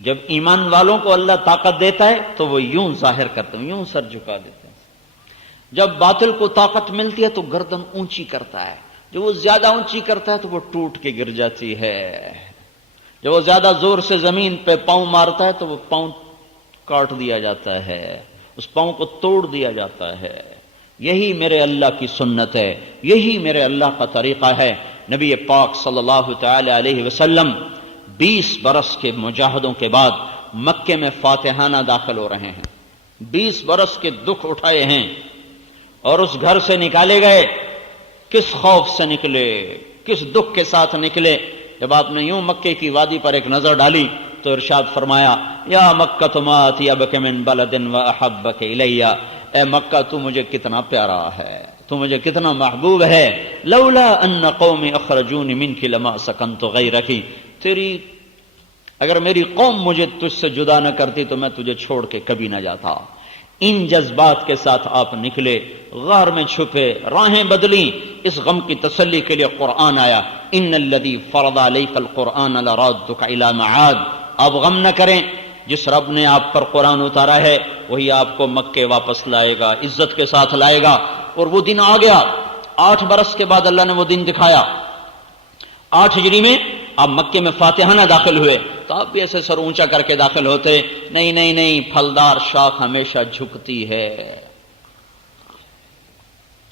جب ایمان والوں کو اللہ طاقت دیتا ہے تو وہ یوں ظاہر کرتے ہیں، یوں سر جھکا دیتے ہیں۔ جب باطل کو طاقت ملتی ہے تو گردن اونچی کرتا ہے، جب وہ زیادہ اونچی کرتا ہے تو وہ ٹوٹ کے گر جاتی ہے، جب وہ زیادہ زور سے زمین پہ پاؤں مارتا ہے تو وہ پاؤں کاٹ دیا جاتا ہے، اس پاؤں کو توڑ دیا جاتا ہے۔ یہی میرے اللہ کی سنت ہے، یہی میرے اللہ کا طریقہ ہے۔ نبی پاک صلی اللہ تعالی علیہ وسلم 20 برس کے مجاہدوں کے بعد مکے میں فاتحانہ داخل ہو رہے ہیں، 20 برس کے دکھ اٹھائے ہیں اور اس گھر سے نکالے گئے، کس خوف سے نکلے، کس دکھ کے ساتھ نکلے۔ جب آپ نے یوں مکے کی وادی پر ایک نظر ڈالی تو ارشاد فرمایا یا مکہ ما اطیبک من بلد واحبک الی، اے مکہ تو مجھے کتنا پیارا ہے، تو مجھے کتنا محبوب ہے۔ لولا ان قومی اخرجونی منک لما سکنت غیرک، اگر میری قوم مجھے تجھ سے جدا نہ کرتی تو میں تجھے چھوڑ کے کبھی نہ جاتا۔ ان جذبات کے ساتھ آپ نکلے، غار میں چھپے، راہیں بدلیں۔ اس غم کی تسلی کے لیے قرآن آیا، ان الذی فرض علیک القرآن لرادک الی معاد۔ آپ غم نہ کریں، جس رب نے آپ پر قرآن اتارا ہے وہی آپ کو مکے واپس لائے گا، عزت کے ساتھ لائے گا۔ اور وہ دن آ گیا، 8 برس کے بعد اللہ نے وہ دن دکھایا۔ 8 ہجری میں آپ مکے میں فاتحانہ داخل ہوئے تو آپ بھی ایسے سر اونچا کر کے داخل ہوتے، نہیں نہیں نہیں، پھلدار شاخ ہمیشہ جھکتی ہے،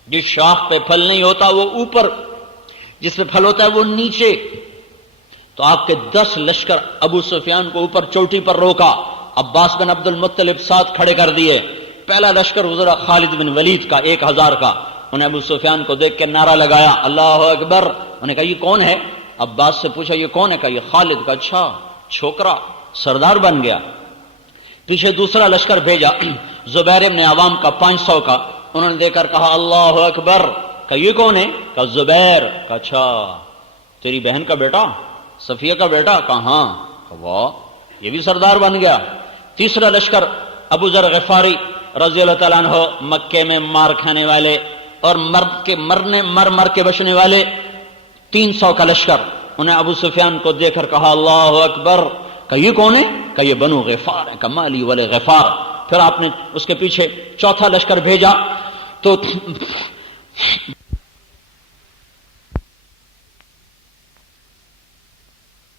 جس شاخ پہ پھل نہیں ہوتا وہ اوپر، جس پہ پھل ہوتا ہے وہ نیچے۔ تو آپ کے 10 لشکر ابو سفیان کو اوپر چوٹی پر روکا، عباس بن عبد المطلب ساتھ کھڑے کر دیے۔ پہلا لشکر گزرا خالد بن ولید کا 1000 کا، انہیں ابو سفیان کو دیکھ کے نعرہ لگایا اللہ اکبر۔ انہوں نے کہا یہ کون ہے؟ عباس سے پوچھا یہ کون ہے؟ کہا یہ خالد کا۔ اچھا، چھوکرا سردار بن گیا۔ پیچھے دوسرا لشکر بھیجا زبیر ابن عوام کا 500 کا، انہوں نے دیکھ کر کہا اللہ اکبر۔ کہا یہ کون ہے؟ کہا زبیر۔ کہا اچھا تیری بہن کا بیٹا، صفیہ کا بیٹا؟ کہا ہاں۔ کہا واہ، یہ بھی سردار بن گیا۔ تیسرا لشکر ابو ذر غفاری رضی اللہ تعالیٰ عنہ، مکے میں مار کھانے والے اور مر مر کے بچنے والے، 300 کا لشکر، انہیں ابو سفیان کو دیکھ کر کہا اللہ اکبر، کہ یہ کون ہے؟ کہ یہ بنو غفار ہے، کہ مالی والے غفار۔ پھر آپ نے اس کے پیچھے چوتھا لشکر بھیجا تو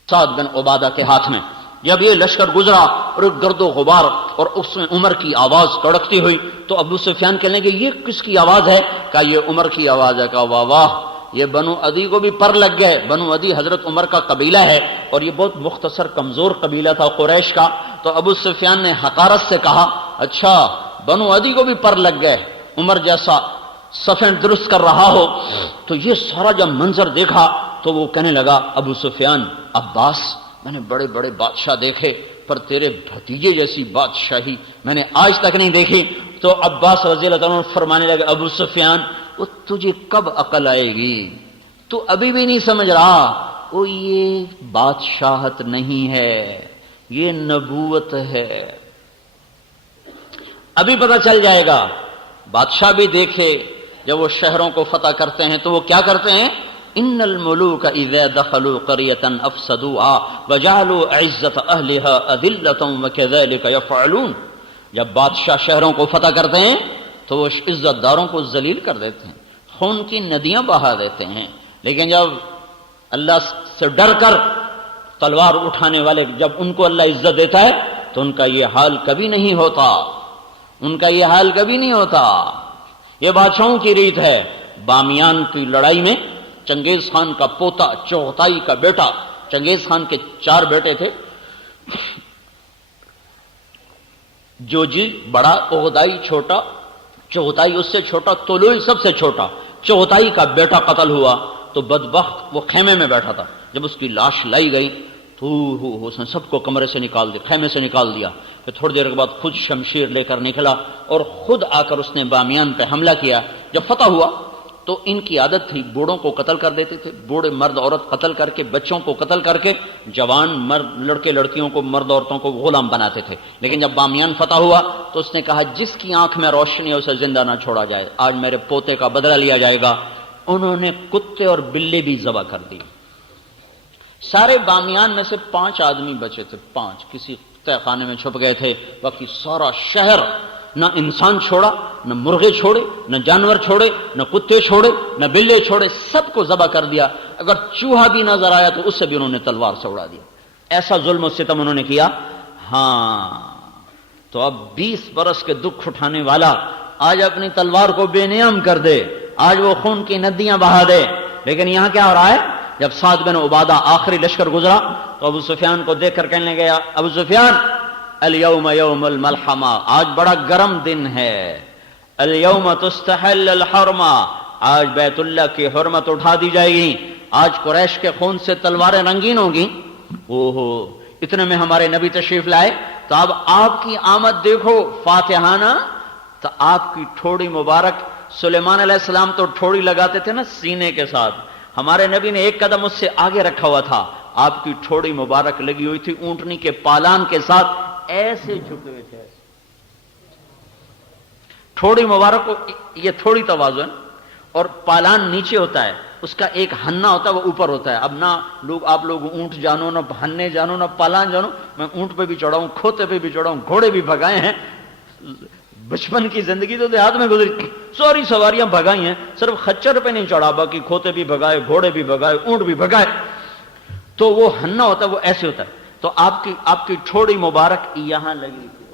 سعد بن عبادہ کے ہاتھ میں جب یہ لشکر گزرا اور گرد و غبار اور اس میں عمر کی آواز کڑکتی ہوئی تو ابو سفیان کہنے لگے یہ کس کی آواز ہے؟ کہا یہ عمر کی آواز ہے۔ کہا واہ واہ، یہ بنو عدی کو بھی پر لگ گئے۔ بنو عدی حضرت عمر کا قبیلہ ہے اور یہ بہت مختصر کمزور قبیلہ تھا قریش کا۔ تو ابو سفیان نے حقارت سے کہا اچھا بنو عدی کو بھی پر لگ گئے، عمر جیسا صفیں درست کر رہا ہو۔ تو یہ سارا جب منظر دیکھا تو وہ کہنے لگا ابو سفیان، عباس میں نے بڑے بڑے بادشاہ دیکھے پر تیرے بھتیجے جیسی بادشاہی میں نے آج تک نہیں دیکھی۔ تو عباس رضی اللہ عنہ فرمانے لگے ابو سفیان وہ تجھے کب عقل آئے گی؟ تو ابھی بھی نہیں سمجھ رہا؟ وہ یہ بادشاہت نہیں ہے، یہ نبوت ہے، ابھی پتہ چل جائے گا۔ بادشاہ بھی دیکھے جب وہ شہروں کو فتح کرتے ہیں تو وہ کیا کرتے ہیں؟ ان الملوک اذا دخلوا قرية افسدوها وجعلوا عزة اهلها اذلة وكذلك يفعلون۔ جب بادشاہ شہروں کو فتح کرتے ہیں تو وہ عزت داروں کو ذلیل کر دیتے ہیں، خون کی ندیاں بہا دیتے ہیں، لیکن جب اللہ سے ڈر کر تلوار اٹھانے والے جب ان کو اللہ عزت دیتا ہے تو ان کا یہ حال کبھی نہیں ہوتا، ان کا یہ حال کبھی نہیں ہوتا۔ یہ بادشاہوں کی ریت ہے۔ بامیان کی لڑائی میں چنگیز خان کا پوتا چغتائی کا بیٹا، چنگیز خان کے 4 بیٹے تھے، جوجی بڑا، اغدائی چھوٹا، چغتائی اس سے چھوٹا، طلوئی سب سے چھوٹا۔ چغتائی کا بیٹا قتل ہوا تو بدبخت وہ خیمے میں بیٹھا تھا، جب اس کی لاش لائی گئی تو اس نے سب کو کمرے سے نکال دیا، خیمے سے نکال دیا۔ پھر تھوڑی دیر کے بعد خود شمشیر لے کر نکلا اور خود آ کر اس نے بامیان پہ حملہ کیا۔ جب فتح ہوا تو ان کی عادت تھی بوڑھوں کو قتل کر دیتے تھے، بوڑھے مرد عورت قتل کر کے، بچوں کو قتل کر کے، جوان مرد لڑکے لڑکیوں کو، مرد عورتوں کو غلام بناتے تھے۔ لیکن جب بامیان فتح ہوا تو اس نے کہا جس کی آنکھ میں روشنی ہے اسے زندہ نہ چھوڑا جائے، آج میرے پوتے کا بدلہ لیا جائے گا۔ انہوں نے کتے اور بلے بھی ذبح کر دی۔ سارے بامیان میں سے 5 آدمی بچے تھے، 5 کسی تہ خانے میں چھپ گئے تھے، باقی سارا شہر نہ انسان چھوڑا، نہ مرغے چھوڑے، نہ جانور چھوڑے، نہ کتے چھوڑے، نہ بلے چھوڑے، سب کو ذبح کر دیا۔ اگر چوہا بھی نظر آیا تو اس سے بھی انہوں نے تلوار سے اڑا دیا۔ ایسا ظلم و ستم انہوں نے کیا۔ ہاں تو اب 20 برس کے دکھ اٹھانے والا آج اپنی تلوار کو بے نیام کر دے، آج وہ خون کی ندیاں بہا دے۔ لیکن یہاں کیا ہو رہا ہے؟ جب سعد بن عبادہ آخری لشکر گزرا تو ابو سفیان کو دیکھ کر کہنے لگا ابو سفیان الیوم یوم الملحمہ، آج بڑا گرم دن ہے، الیوم تستحل الحرمہ، آج بیت اللہ کی حرمت اٹھا دی جائے گی، آج قریش کے خون سے تلواریں رنگین ہوں گی۔ اوہو، اتنے میں ہمارے نبی تشریف لائے تو اب آپ کی آمد دیکھو فاتحانہ، تو آپ کی ٹھوڑی مبارک، سلیمان علیہ السلام تو ٹھوڑی لگاتے تھے نا سینے کے ساتھ، ہمارے نبی نے ایک قدم اس سے آگے رکھا ہوا تھا، آپ کی ٹھوڑی مبارک لگی ہوئی تھی اونٹنی کے پالان کے ساتھ، ایسے جھکے ہوئے تھے۔ ٹھوڑی مبارک کو یہ تھوڑی تواضع ہے اور پالان نیچے ہوتا ہے، اس کا ایک ہننا ہوتا ہے وہ اوپر ہوتا ہے۔ اب نہ لوگ آپ لوگ اونٹ جانو، نہ ہننے جانو، نہ پالان جانو، میں اونٹ پہ بھی چڑھا ہوں، کھوتے پہ بھی چڑھا ہوں، گھوڑے بھی بھگائے ہیں، بچپن کی زندگی تو دیہات میں گزری، ساری سواریاں بھگائی ہیں، صرف خچر پہ نہیں چڑھا، باقی کھوتے بھی بھگائے، گھوڑے بھی بھگائے، اونٹ بھی بھگائے۔ تو وہ ہننا ہوتا ہے وہ ایسے ہوتا ہے، تو آپ کی ٹھوڑی مبارک یہاں لگی تھی،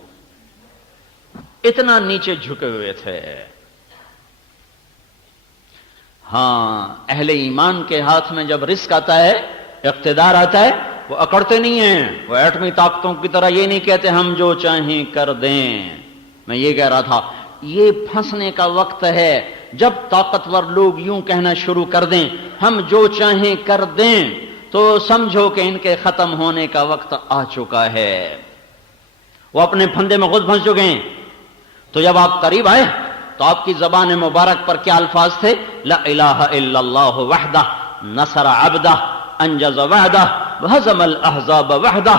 اتنا نیچے جھکے ہوئے تھے۔ ہاں، اہل ایمان کے ہاتھ میں جب رزق آتا ہے، اقتدار آتا ہے، وہ اکڑتے نہیں ہیں، وہ ایٹمی طاقتوں کی طرح یہ نہیں کہتے ہم جو چاہیں کر دیں۔ میں یہ کہہ رہا تھا یہ پھنسنے کا وقت ہے، جب طاقتور لوگ یوں کہنا شروع کر دیں ہم جو چاہیں کر دیں تو سمجھو کہ ان کے ختم ہونے کا وقت آ چکا ہے، وہ اپنے پھندے میں خود پھنس چکے ہیں۔ تو جب آپ قریب آئے تو آپ کی زبان مبارک پر کیا الفاظ تھے؟ لا الہ الا اللہ وحدہ نصر عبدہ انجز وعدہ وہزم الاحزاب وحدہ۔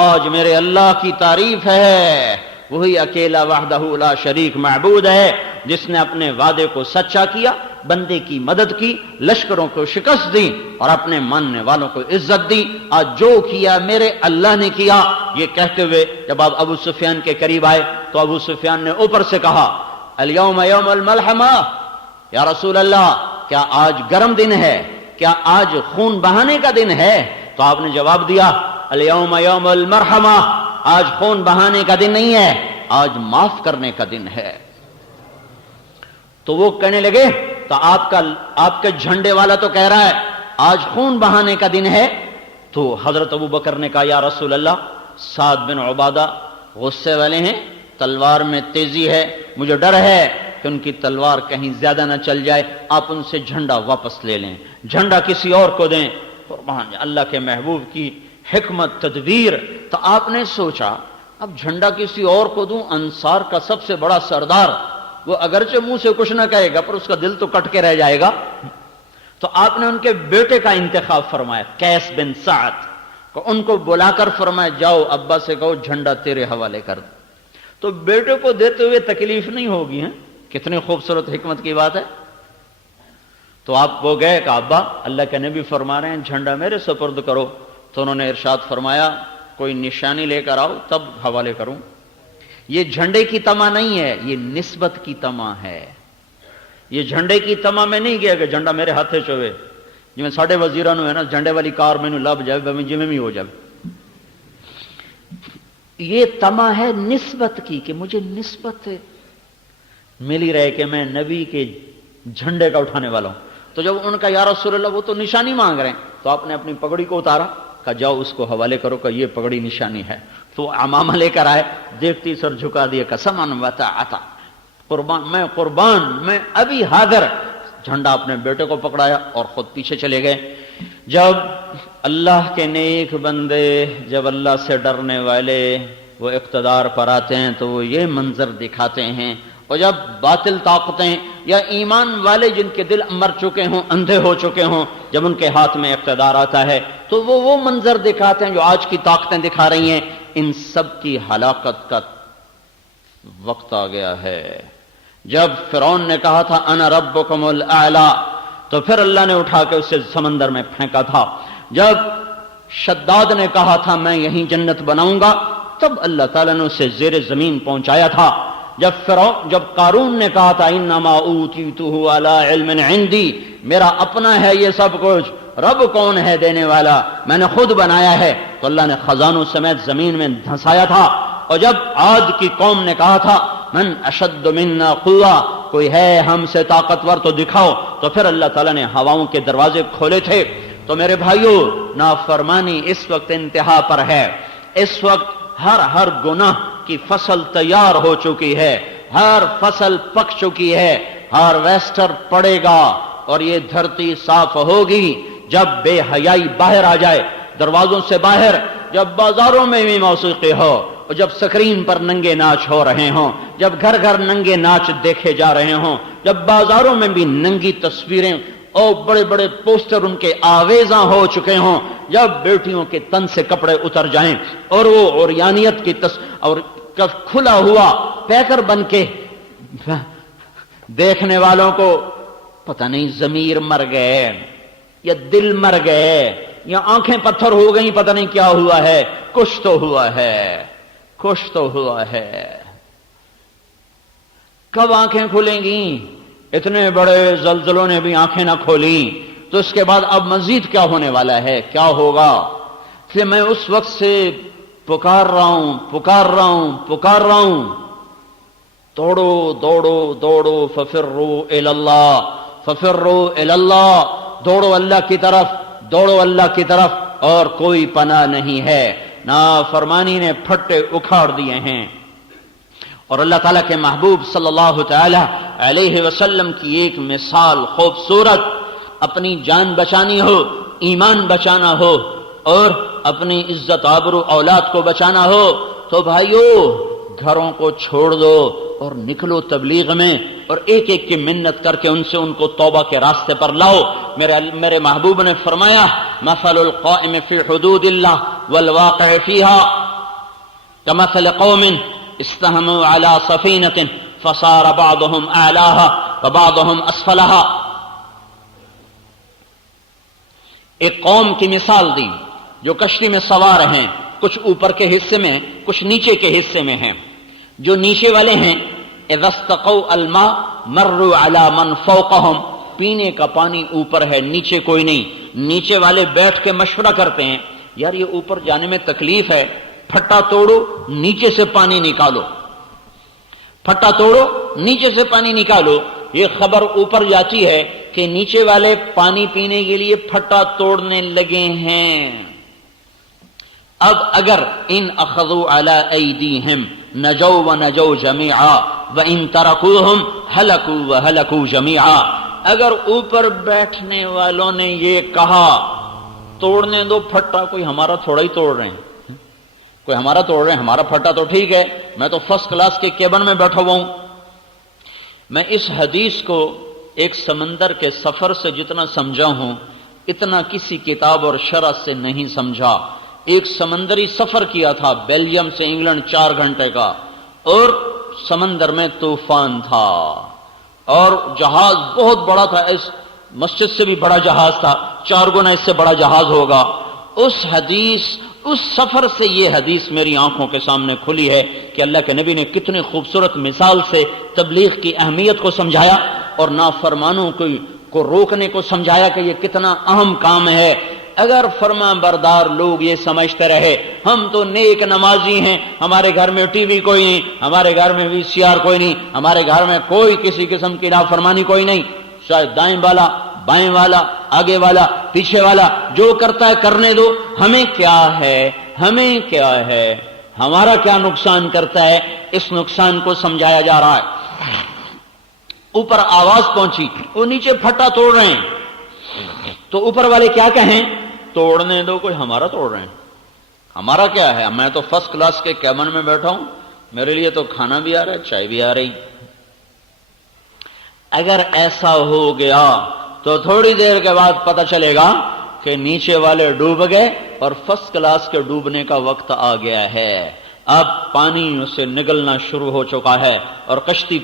آج میرے اللہ کی تعریف ہے، وہی اکیلا وحدہ لا شریک معبود ہے جس نے اپنے وعدے کو سچا کیا، بندے کی مدد کی، لشکروں کو شکست دی اور اپنے ماننے والوں کو عزت دی۔ آج جو کیا میرے اللہ نے کیا، یہ کہتے ہوئے جب آپ ابو سفیان کے قریب آئے تو ابو سفیان نے اوپر سے کہا الیوم یوم الملحمہ، یا رسول اللہ کیا آج گرم دن ہے، کیا آج خون بہانے کا دن ہے؟ تو آپ نے جواب دیا الیوم یوم المرحمہ، آج خون بہانے کا دن نہیں ہے، آج معاف کرنے کا دن ہے۔ تو وہ کہنے لگے تو آپ کے جھنڈے والا تو کہہ رہا ہے آج خون بہانے کا دن ہے۔ تو حضرت ابو بکر نے کہا یا رسول اللہ سعد بن عبادہ غصے والے ہیں، تلوار میں تیزی ہے، مجھے ڈر ہے کہ ان کی تلوار کہیں زیادہ نہ چل جائے، آپ ان سے جھنڈا واپس لے لیں، جھنڈا کسی اور کو دیں۔ قربان اللہ کے محبوب کی حکمت تدبیر۔ تو آپ نے سوچا اب جھنڈا کسی اور کو دوں، انصار کا سب سے بڑا سردار، وہ اگرچہ منہ سے کچھ نہ کہے گا پر اس کا دل تو کٹ کے رہ جائے گا۔ تو آپ نے ان کے بیٹے کا انتخاب فرمایا، قیس بن سعد کو، ان کو بلا کر فرمایا جاؤ ابا سے کہو جھنڈا تیرے حوالے کر دو۔ تو بیٹے کو دیتے ہوئے تکلیف نہیں ہوگی، ہیں کتنی خوبصورت حکمت کی بات ہے۔ تو آپ وہ گئے کہ ابا اللہ کے نبی فرما رہے ہیں جھنڈا میرے سپرد کرو۔ تو انہوں نے ارشاد فرمایا کوئی نشانی لے کر آؤ تب حوالے کروں۔ یہ جھنڈے کی تما نہیں ہے، یہ نسبت کی تما ہے۔ یہ جھنڈے کی تما میں نہیں گیا کہ جھنڈا میرے ہاتھے چوے جی میں ساڈے وزیراں نوں ہے نا جھنڈے والی کار مینوں لب جائے میں جویں بھی ہو جائے۔ یہ تما ہے نسبت کی کہ مجھے نسبت ملی رہے کہ میں نبی کے جھنڈے کا اٹھانے والا ہوں۔ تو جب ان کا یا رسول اللہ وہ تو نشانی مانگ رہے ہیں، تو آپ نے اپنی پگڑی کو اتارا، کہا جاؤ اس کو حوالے کرو کہ یہ پگڑی نشانی ہے۔ تو عمامہ لے کر آئے، دیکھتی سر جھکا دیا، قسماً وطاعتا، قربان میں ابھی حاضر۔ جھنڈا اپنے بیٹے کو پکڑایا اور خود پیچھے چلے گئے۔ جب اللہ کے نیک بندے، جب اللہ سے ڈرنے والے وہ اقتدار پر آتے ہیں تو وہ یہ منظر دکھاتے ہیں، اور جب باطل طاقتیں یا ایمان والے جن کے دل مر چکے ہوں، اندھے ہو چکے ہوں، جب ان کے ہاتھ میں اقتدار آتا ہے تو وہ منظر دکھاتے ہیں جو آج کی طاقتیں دکھا رہی ہیں۔ ان سب کی ہلاکت کا وقت آ گیا ہے۔ جب فرعون نے کہا تھا انا ربکم الاعلی تو پھر اللہ نے اٹھا کے اسے سمندر میں پھینکا تھا۔ جب شداد نے کہا تھا میں یہیں جنت بناؤں گا تب اللہ تعالیٰ نے اسے زیر زمین پہنچایا تھا۔ جب قارون نے کہا تھا انما اوتیتہ علی علم عندی، میرا اپنا ہے یہ سب کچھ، رب کون ہے دینے والا، میں نے خود بنایا ہے، تو اللہ نے خزانوں سمیت زمین میں دھنسایا تھا۔ اور جب عاد کی قوم نے کہا تھا من اشد منا قوہ، کوئی ہے ہم سے طاقتور تو دکھاؤ، تو پھر اللہ تعالیٰ نے ہواؤں کے دروازے کھولے تھے۔ تو میرے بھائیوں نافرمانی اس وقت انتہا پر ہے۔ اس وقت ہر گناہ کی فصل تیار ہو چکی ہے، ہر فصل پک چکی ہے، ہارویسٹر پڑے گا اور یہ دھرتی صاف ہوگی جب بے حیائی باہر آ جائے دروازوں سے باہر، جب بازاروں میں بھی موسیقی ہو، اور جب سکرین پر ننگے ناچ ہو رہے ہوں، جب گھر گھر ننگے ناچ دیکھے جا رہے ہوں، جب بازاروں میں بھی ننگی تصویریں اور بڑے بڑے پوسٹر ان کے آویزاں ہو چکے ہوں، جب بیٹیوں کے تن سے کپڑے اتر جائیں اور وہ عریانیت کی اور کھلا ہوا پیکر بن کے دیکھنے والوں کو پتہ نہیں ضمیر مر گئے یا دل مر گئے یا آنکھیں پتھر ہو گئیں، پتہ نہیں کیا ہوا ہے، کچھ تو ہوا ہے، کچھ تو ہوا ہے۔ کب آنکھیں کھلیں گی؟ اتنے بڑے زلزلوں نے بھی آنکھیں نہ کھولی، تو اس کے بعد اب مزید کیا ہونے والا ہے، کیا ہوگا؟ اس لیے میں اس وقت سے پکار رہا ہوں، دوڑو دوڑو دوڑو ففروا الی اللہ، ففروا الی اللہ، دوڑو اللہ کی طرف، دوڑو اللہ کی طرف، اور کوئی پناہ نہیں ہے۔ نافرمانی نے پھٹے اکھاڑ دیے ہیں۔ اور اللہ تعالیٰ کے محبوب صلی اللہ تعالی علیہ وسلم کی ایک مثال خوبصورت، اپنی جان بچانی ہو، ایمان بچانا ہو اور اپنی عزت آبرو اولاد کو بچانا ہو تو بھائیو گھروں کو چھوڑ دو اور نکلو تبلیغ میں، اور ایک ایک کی منت کر کے ان سے ان کو توبہ کے راستے پر لاؤ۔ میرے محبوب نے فرمایا مثل القائم فی حدود اللہ والواقع فیہا کمثل قوم استحموا علی سفینۃ فصار بعضهم اعلاها وبعضهم اسفلها. ایک قوم کی مثال دی جو کشتی میں سوار ہیں، کچھ اوپر کے حصے میں کچھ نیچے کے حصے میں ہیں. جو نیچے والے ہیں اذا استقوا الماء مروا علی من فوقهم، پینے کا پانی اوپر ہے نیچے کوئی نہیں. نیچے والے بیٹھ کے مشورہ کرتے ہیں یار یہ اوپر جانے میں تکلیف ہے، پھٹا توڑو نیچے سے پانی نکالو، پھٹا توڑو نیچے سے پانی نکالو. یہ خبر اوپر جاتی ہے کہ نیچے والے پانی پینے کے لیے پھٹا توڑنے لگے ہیں. اب اگر ان اخذوا علی ایدیہم نجوا ونجوا جمیعا وان ترکوہم ہلکوا وہلکوا جمیعا. اگر اوپر بیٹھنے والوں نے یہ کہا توڑنے دو پھٹا، کوئی ہمارا تھوڑا ہی توڑ رہے ہیں، کوئی ہمارا توڑ رہے ہیں، ہمارا پھٹا تو ٹھیک ہے، میں تو فرسٹ کلاس کے کیبن میں بیٹھا ہوا ہوں. میں اس حدیث کو ایک سمندر کے سفر سے جتنا سمجھا ہوں اتنا کسی کتاب اور شرح سے نہیں سمجھا. ایک سمندری سفر کیا تھا بیلجیم سے انگلینڈ 4 گھنٹے کا، اور سمندر میں طوفان تھا اور جہاز بہت بڑا تھا، اس مسجد سے بھی بڑا جہاز تھا، 4 گنا اس سے بڑا جہاز ہوگا. اس سفر سے یہ حدیث میری آنکھوں کے سامنے کھلی ہے کہ اللہ کے نبی نے کتنے خوبصورت مثال سے تبلیغ کی اہمیت کو سمجھایا اور نافرمانوں کو روکنے کو سمجھایا کہ یہ کتنا اہم کام ہے. اگر فرما بردار لوگ یہ سمجھتے رہے ہم تو نیک نمازی ہیں، ہمارے گھر میں ٹی وی کوئی نہیں، ہمارے گھر میں VCR کوئی نہیں، ہمارے گھر میں کوئی کسی قسم کی نافرمانی کوئی نہیں، شاید دائیں والا بائیں والا آگے والا پیچھے والا جو کرتا ہے کرنے دو، ہمیں کیا ہے، ہمیں کیا ہے، ہمارا کیا نقصان کرتا ہے. اس نقصان کو سمجھایا جا رہا ہے. اوپر آواز پہنچی، وہ نیچے پھٹا توڑ رہے ہیں، تو اوپر والے کیا کہیں؟ توڑنے دو، کوئی ہمارا توڑ رہے ہیں، ہمارا کیا ہے، میں تو فرسٹ کلاس کے کیبن میں بیٹھا ہوں، میرے لیے تو کھانا بھی آ رہا ہے، چائے بھی آ رہی. اگر ایسا ہو گیا تو تھوڑی دیر کے بعد پتہ چلے گا کہ نیچے والے ڈوب گئے اور فرسٹ کلاس کے ڈوبنے کا وقت آ گیا ہے. اب پانی اسے نگلنا شروع ہو چکا ہے اور کشتی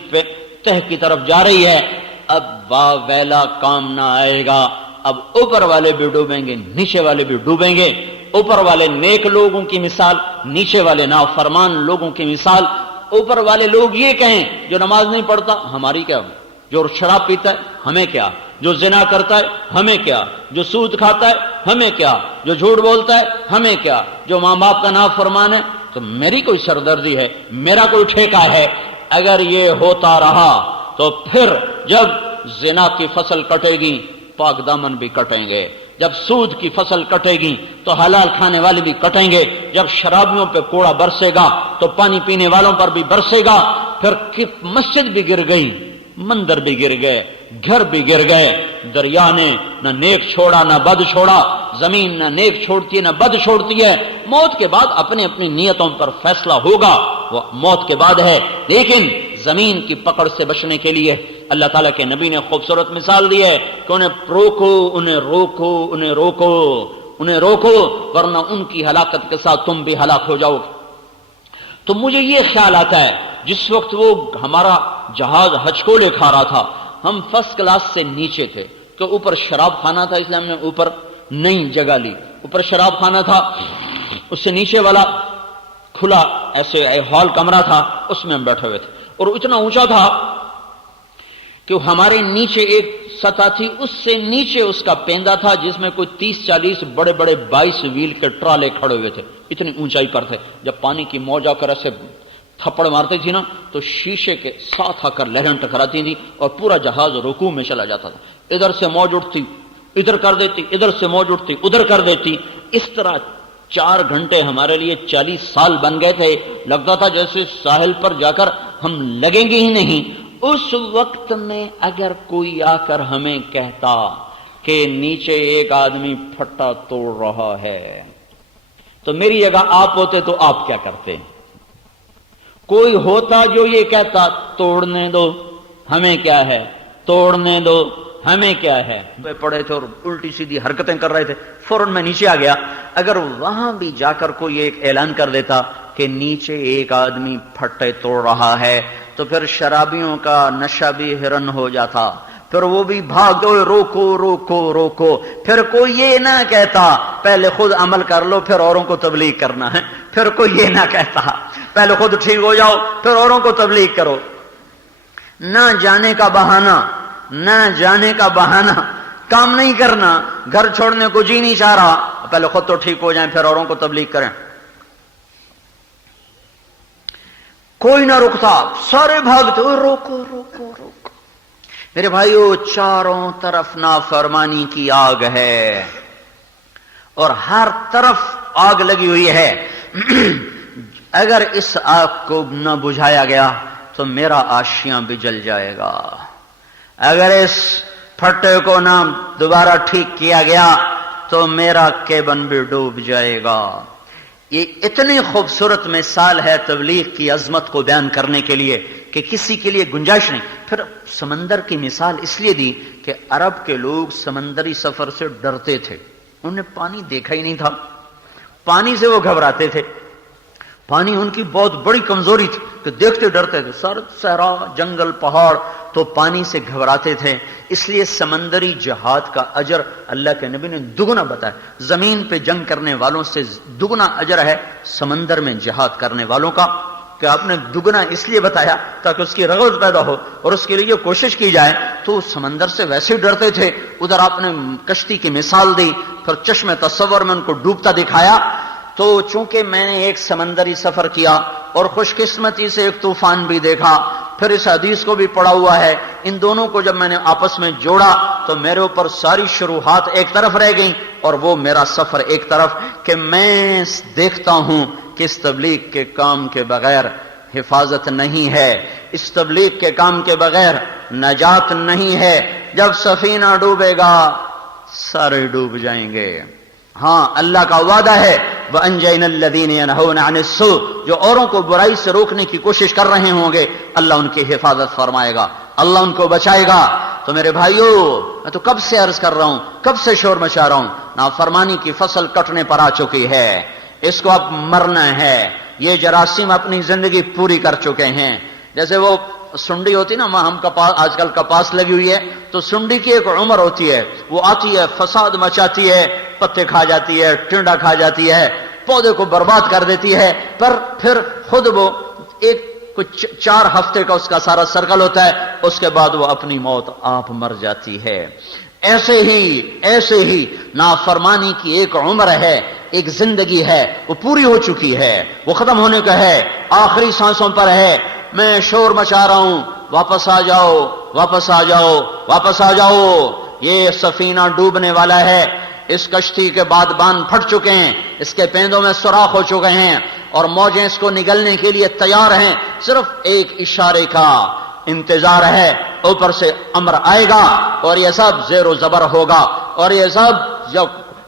تہ کی طرف جا رہی ہے. اب ویلا کام نہ آئے گا. اب اوپر والے بھی ڈوبیں گے، نیچے والے بھی ڈوبیں گے. اوپر والے نیک لوگوں کی مثال، نیچے والے نافرمان لوگوں کی مثال. اوپر والے لوگ یہ کہیں جو نماز نہیں پڑھتا ہماری کیا، جو شراب پیتا ہے ہمیں کیا، جو زنا کرتا ہے ہمیں کیا، جو سود کھاتا ہے ہمیں کیا، جو جھوٹ بولتا ہے ہمیں کیا، جو ماں باپ کا نافرمان ہے تو میری کوئی سردردی ہے، میرا کوئی ٹھیکہ ہے. اگر یہ ہوتا رہا تو پھر جب زنا کی فصل کٹے گی پاک دامن بھی کٹیں گے، جب سود کی فصل کٹے گی تو حلال کھانے والے بھی کٹیں گے، جب شرابیوں پہ کوڑا برسے گا تو پانی پینے والوں پر بھی برسے گا. پھر مسجد بھی گر گئی، مندر بھی گر گئے، گھر بھی گر گئے. دریا نے نہ نیک چھوڑا نہ بد چھوڑا، زمین نہ نیک چھوڑتی ہے نہ بد چھوڑتی ہے. موت کے بعد اپنی اپنی نیتوں پر فیصلہ ہوگا، وہ موت کے بعد ہے. لیکن زمین کی پکڑ سے بچنے کے لیے اللہ تعالیٰ کے نبی نے خوبصورت مثال دی ہے کہ انہیں روکو، انہیں روکو، انہیں روکو، انہیں روکو، ورنہ ان کی ہلاکت کے ساتھ تم بھی ہلاک ہو جاؤ گے. تو مجھے یہ خیال آتا ہے جس وقت وہ ہمارا جہاز ہچکولے کھا رہا تھا، ہم فرسٹ کلاس سے نیچے تھے، تو اوپر شراب خانہ تھا، اسلام نے اوپر نئی جگہ لی، اوپر شراب خانہ تھا، اس سے نیچے والا کھلا ایسے ہال کمرہ تھا، اس میں ہم بیٹھے ہوئے تھے. اور اتنا اونچا تھا کہ ہمارے نیچے ایک سطح تھی، اس سے نیچے اس کا پیندا تھا جس میں کوئی 30-40 بڑے بڑے 22 ویل کے ٹرالے کھڑے ہوئے تھے، اتنی اونچائی پر تھے. جب پانی کی موج آ کر ایسے تھپڑ مارتی تھی نا تو شیشے کے ساتھ آ کر لہریں ٹکراتی تھی اور پورا جہاز رکوع میں چلا جاتا تھا. ادھر سے موج اٹھتی ادھر کر دیتی، ادھر سے موج اٹھتی ادھر کر دیتی. اس طرح 4 گھنٹے ہمارے لیے 40 سال بن گئے تھے. لگتا تھا جیسے ساحل پر جا کر ہم لگیں گے ہی نہیں. اس وقت میں اگر کوئی آ کر ہمیں کہتا کہ نیچے ایک آدمی پھٹا توڑ رہا ہے تو میری جگہ آپ ہوتے تو آپ کیا کرتے؟ کوئی ہوتا جو یہ کہتا توڑنے دو ہمیں کیا ہے، توڑنے دو ہمیں کیا ہے. پڑے تھے اور الٹی سیدھی حرکتیں کر رہے تھے، فوراً میں نیچے آ گیا. اگر وہاں بھی جا کر کوئی ایک اعلان کر دیتا کہ نیچے ایک آدمی پھٹے توڑ رہا ہے تو پھر شرابیوں کا نشہ بھی ہرن ہو جاتا، پھر وہ بھی بھاگ دو، روکو روکو روکو. پھر کوئی یہ نہ کہتا پہلے خود عمل کر لو پھر اوروں کو تبلیغ کرنا ہے. پھر کوئی یہ نہ کہتا پہلے خود ٹھیک ہو جاؤ پھر اوروں کو تبلیغ کرو. نہ جانے کا بہانہ، نہ جانے کا بہانہ، کام نہیں کرنا، گھر چھوڑنے کو جی نہیں چاہ رہا، پہلے خود تو ٹھیک ہو جائیں پھر اوروں کو تبلیغ کریں. کوئی نہ رکتا، سارے بھاگتے، روکو روکو روکو. میرے بھائیو، چاروں طرف نافرمانی کی آگ ہے اور ہر طرف آگ لگی ہوئی ہے. اگر اس آگ کو نہ بجھایا گیا تو میرا آشیاں بھی جل جائے گا. اگر اس پھٹے کو نہ دوبارہ ٹھیک کیا گیا تو میرا کیبن بھی ڈوب جائے گا. یہ اتنی خوبصورت مثال ہے تبلیغ کی عظمت کو بیان کرنے کے لیے کہ کسی کے لیے گنجائش نہیں. پھر سمندر کی مثال اس لیے دی کہ عرب کے لوگ سمندری سفر سے ڈرتے تھے، انہوں نے پانی دیکھا ہی نہیں تھا، پانی سے وہ گھبراتے تھے. پانی ان کی بہت بڑی کمزوری تھی کہ دیکھتے ڈرتے تھے. سارا صحرا، جنگل، پہاڑ، تو پانی سے گھبراتے تھے. اس لیے سمندری جہاد کا اجر اللہ کے نبی نے دگنا بتایا. زمین پہ جنگ کرنے والوں سے دگنا اجر ہے سمندر میں جہاد کرنے والوں کا. کہ آپ نے دگنا اس لیے بتایا تاکہ اس کی رغبت پیدا ہو اور اس کے لیے کوشش کی جائے. تو سمندر سے ویسے ڈرتے تھے، ادھر آپ نے کشتی کی مثال دی، پھر چشم تصور میں ان کو ڈوبتا دکھایا. تو چونکہ میں نے ایک سمندری سفر کیا اور خوش قسمتی سے ایک طوفان بھی دیکھا، پھر اس حدیث کو بھی پڑھا ہوا ہے، ان دونوں کو جب میں نے آپس میں جوڑا تو میرے اوپر ساری شروحات ایک طرف رہ گئیں اور وہ میرا سفر ایک طرف. کہ میں دیکھتا ہوں کہ اس تبلیغ کے کام کے بغیر حفاظت نہیں ہے، اس تبلیغ کے کام کے بغیر نجات نہیں ہے. جب سفینہ ڈوبے گا سارے ڈوب جائیں گے. ہاں، اللہ کا وعدہ ہے وَأَنْجَيْنَا الَّذِينَ يَنْهَوْنَ عَنِ السُّوءِ، جو اوروں کو برائی سے روکنے کی کوشش کر رہے ہوں گے اللہ ان کی حفاظت فرمائے گا، اللہ ان کو بچائے گا. تو میرے بھائیو، میں تو کب سے عرض کر رہا ہوں، کب سے شور مچا رہا ہوں، نافرمانی کی فصل کٹنے پر آ چکی ہے، اس کو اب مرنا ہے. یہ جراثیم اپنی زندگی پوری کر چکے ہیں. جیسے وہ سنڈی ہوتی نا، ہم کپاس، آج کل کپاس لگی ہوئی ہے، تو سنڈی کی ایک عمر ہوتی ہے، وہ آتی ہے فساد مچاتی ہے، پتے کھا جاتی ہے، ٹنڈا کھا جاتی ہے، پودے کو برباد کر دیتی ہے، پر پھر خود وہ ایک کچھ 4 ہفتے کا اس کا سارا سرکل ہوتا ہے، اس کے بعد وہ اپنی موت آپ مر جاتی ہے. ایسے ہی نافرمانی کی ایک عمر ہے، ایک زندگی ہے، وہ پوری ہو چکی ہے، وہ ختم ہونے کا ہے، آخری سانسوں پر ہے. میں شور مچا رہا ہوں، واپس آ جاؤ، واپس آ جاؤ، واپس آ جاؤ. یہ سفینہ ڈوبنے والا ہے، اس کشتی کے بعد باندھ پھٹ چکے ہیں، اس کے پیندوں میں سوراخ ہو چکے ہیں اور موجیں اس کو نگلنے کے لیے تیار ہیں. صرف ایک اشارے کا انتظار ہے، اوپر سے امر آئے گا اور یہ سب زیر و زبر ہوگا. اور یہ سب جب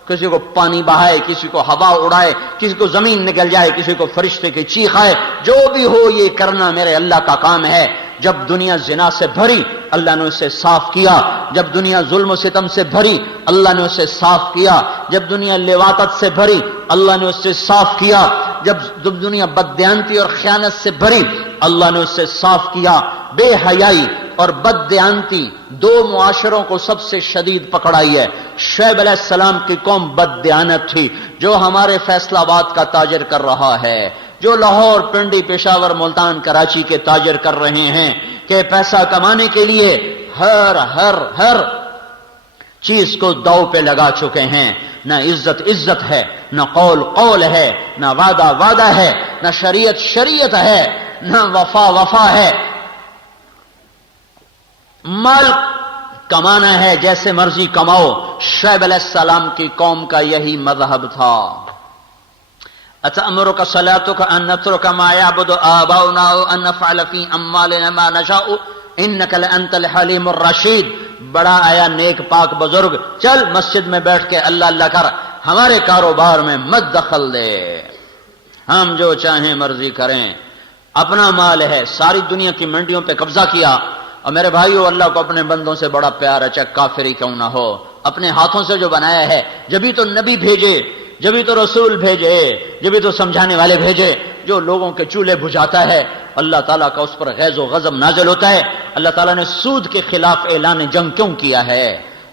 کسی کو پانی بہائے، کسی کو ہوا اڑائے، کسی کو زمین نگل جائے، کسی کو فرشتے کی چیخ آئے، جو بھی ہو یہ کرنا میرے اللہ کا کام ہے. جب دنیا زنا سے بھری اللہ نے اسے صاف کیا، جب دنیا ظلم و ستم سے بھری اللہ نے اسے صاف کیا، جب دنیا لواطت سے بھری اللہ نے اسے صاف کیا، جب دنیا بددیانتی اور خیانت سے بھری اللہ نے اسے صاف کیا. بے حیائی اور بددیانتی 2 معاشروں کو سب سے شدید پکڑائی ہے. شعیب علیہ السلام کی قوم بددیانت تھی، جو ہمارے فیصل آباد کا تاجر کر رہا ہے، جو لاہور، پنڈی، پشاور، ملتان، کراچی کے تاجر کر رہے ہیں کہ پیسہ کمانے کے لیے ہر چیز کو داؤ پہ لگا چکے ہیں. نہ عزت ہے، نہ قول ہے، نہ وعدہ ہے، نہ شریعت ہے، نہ وفا ہے. مال کمانا ہے، جیسے مرضی کماؤ. شعیب علیہ السلام کی قوم کا یہی مذہب تھا. أتأمرك صلاتك أن نترك ما يعبد آباؤنا وأن نفعل في أموالنا ما نشاء إنك لأنت الحليم الرشيد. بڑا آیا نیک پاک بزرگ، چل مسجد میں بیٹھ کے اللہ اللہ کر، ہمارے کاروبار میں مت دخل دے، ہم جو چاہیں مرضی کریں. اپنا مال ہے، ساری دنیا کی منڈیوں پہ قبضہ کیا. اور میرے بھائیو، اللہ کو اپنے بندوں سے بڑا پیار ہے، چاہے کافر ہی کیوں نہ ہو. اپنے ہاتھوں سے جو بنایا ہے، جبھی تو نبی بھیجے، جبھی تو رسول بھیجے، جبھی تو سمجھانے والے بھیجے، جو لوگوں کے چولہے بجھاتا ہے اللہ تعالیٰ کا اس پر غیظ و غضب نازل ہوتا ہے۔ اللہ تعالیٰ نے سود کے خلاف اعلان جنگ کیوں کیا ہے؟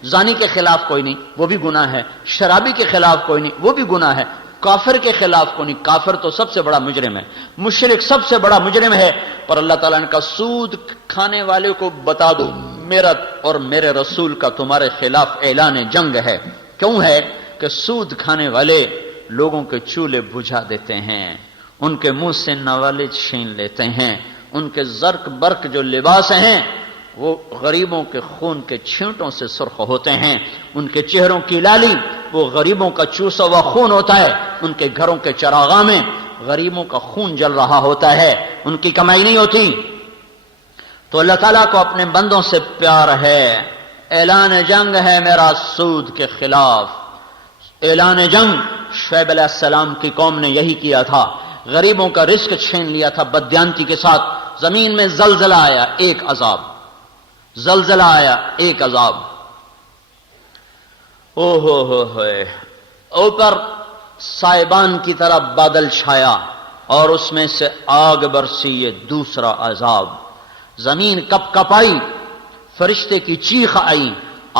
زانی کے خلاف کوئی نہیں، وہ بھی گناہ ہے، شرابی کے خلاف کوئی نہیں، وہ بھی گناہ ہے، کافر کے خلاف کوئی نہیں، کافر تو سب سے بڑا مجرم ہے، مشرک سب سے بڑا مجرم ہے، پر اللہ تعالیٰ نے کہا سود کھانے والے کو بتا دو میرا اور میرے رسول کا تمہارے خلاف اعلان جنگ ہے۔ کیوں ہے؟ کہ سود کھانے والے لوگوں کے چولہے بجھا دیتے ہیں، ان کے منہ سے نوالے چھین لیتے ہیں، ان کے زرق برق جو لباس ہیں وہ غریبوں کے خون کے چھینٹوں سے سرخ ہوتے ہیں، ان کے چہروں کی لالی وہ غریبوں کا چوسا ہوا خون ہوتا ہے، ان کے گھروں کے چراغاں میں غریبوں کا خون جل رہا ہوتا ہے، ان کی کمائی نہیں ہوتی۔ تو اللہ تعالیٰ کو اپنے بندوں سے پیار ہے، اعلان جنگ ہے میرا سود کے خلاف۔ اعلان جنگ شعیب علیہ السلام کی قوم نے یہی کیا تھا، غریبوں کا رزق چھین لیا تھا بددیانتی کے ساتھ۔ زمین میں زلزلہ آیا، ایک عذاب، زلزلہ آیا، ایک عذاب، او ہو اوپر سائبان کی طرح بادل چھایا اور اس میں سے آگ برسی، یہ دوسرا عذاب۔ زمین کپ کپائی، فرشتے کی چیخ آئی،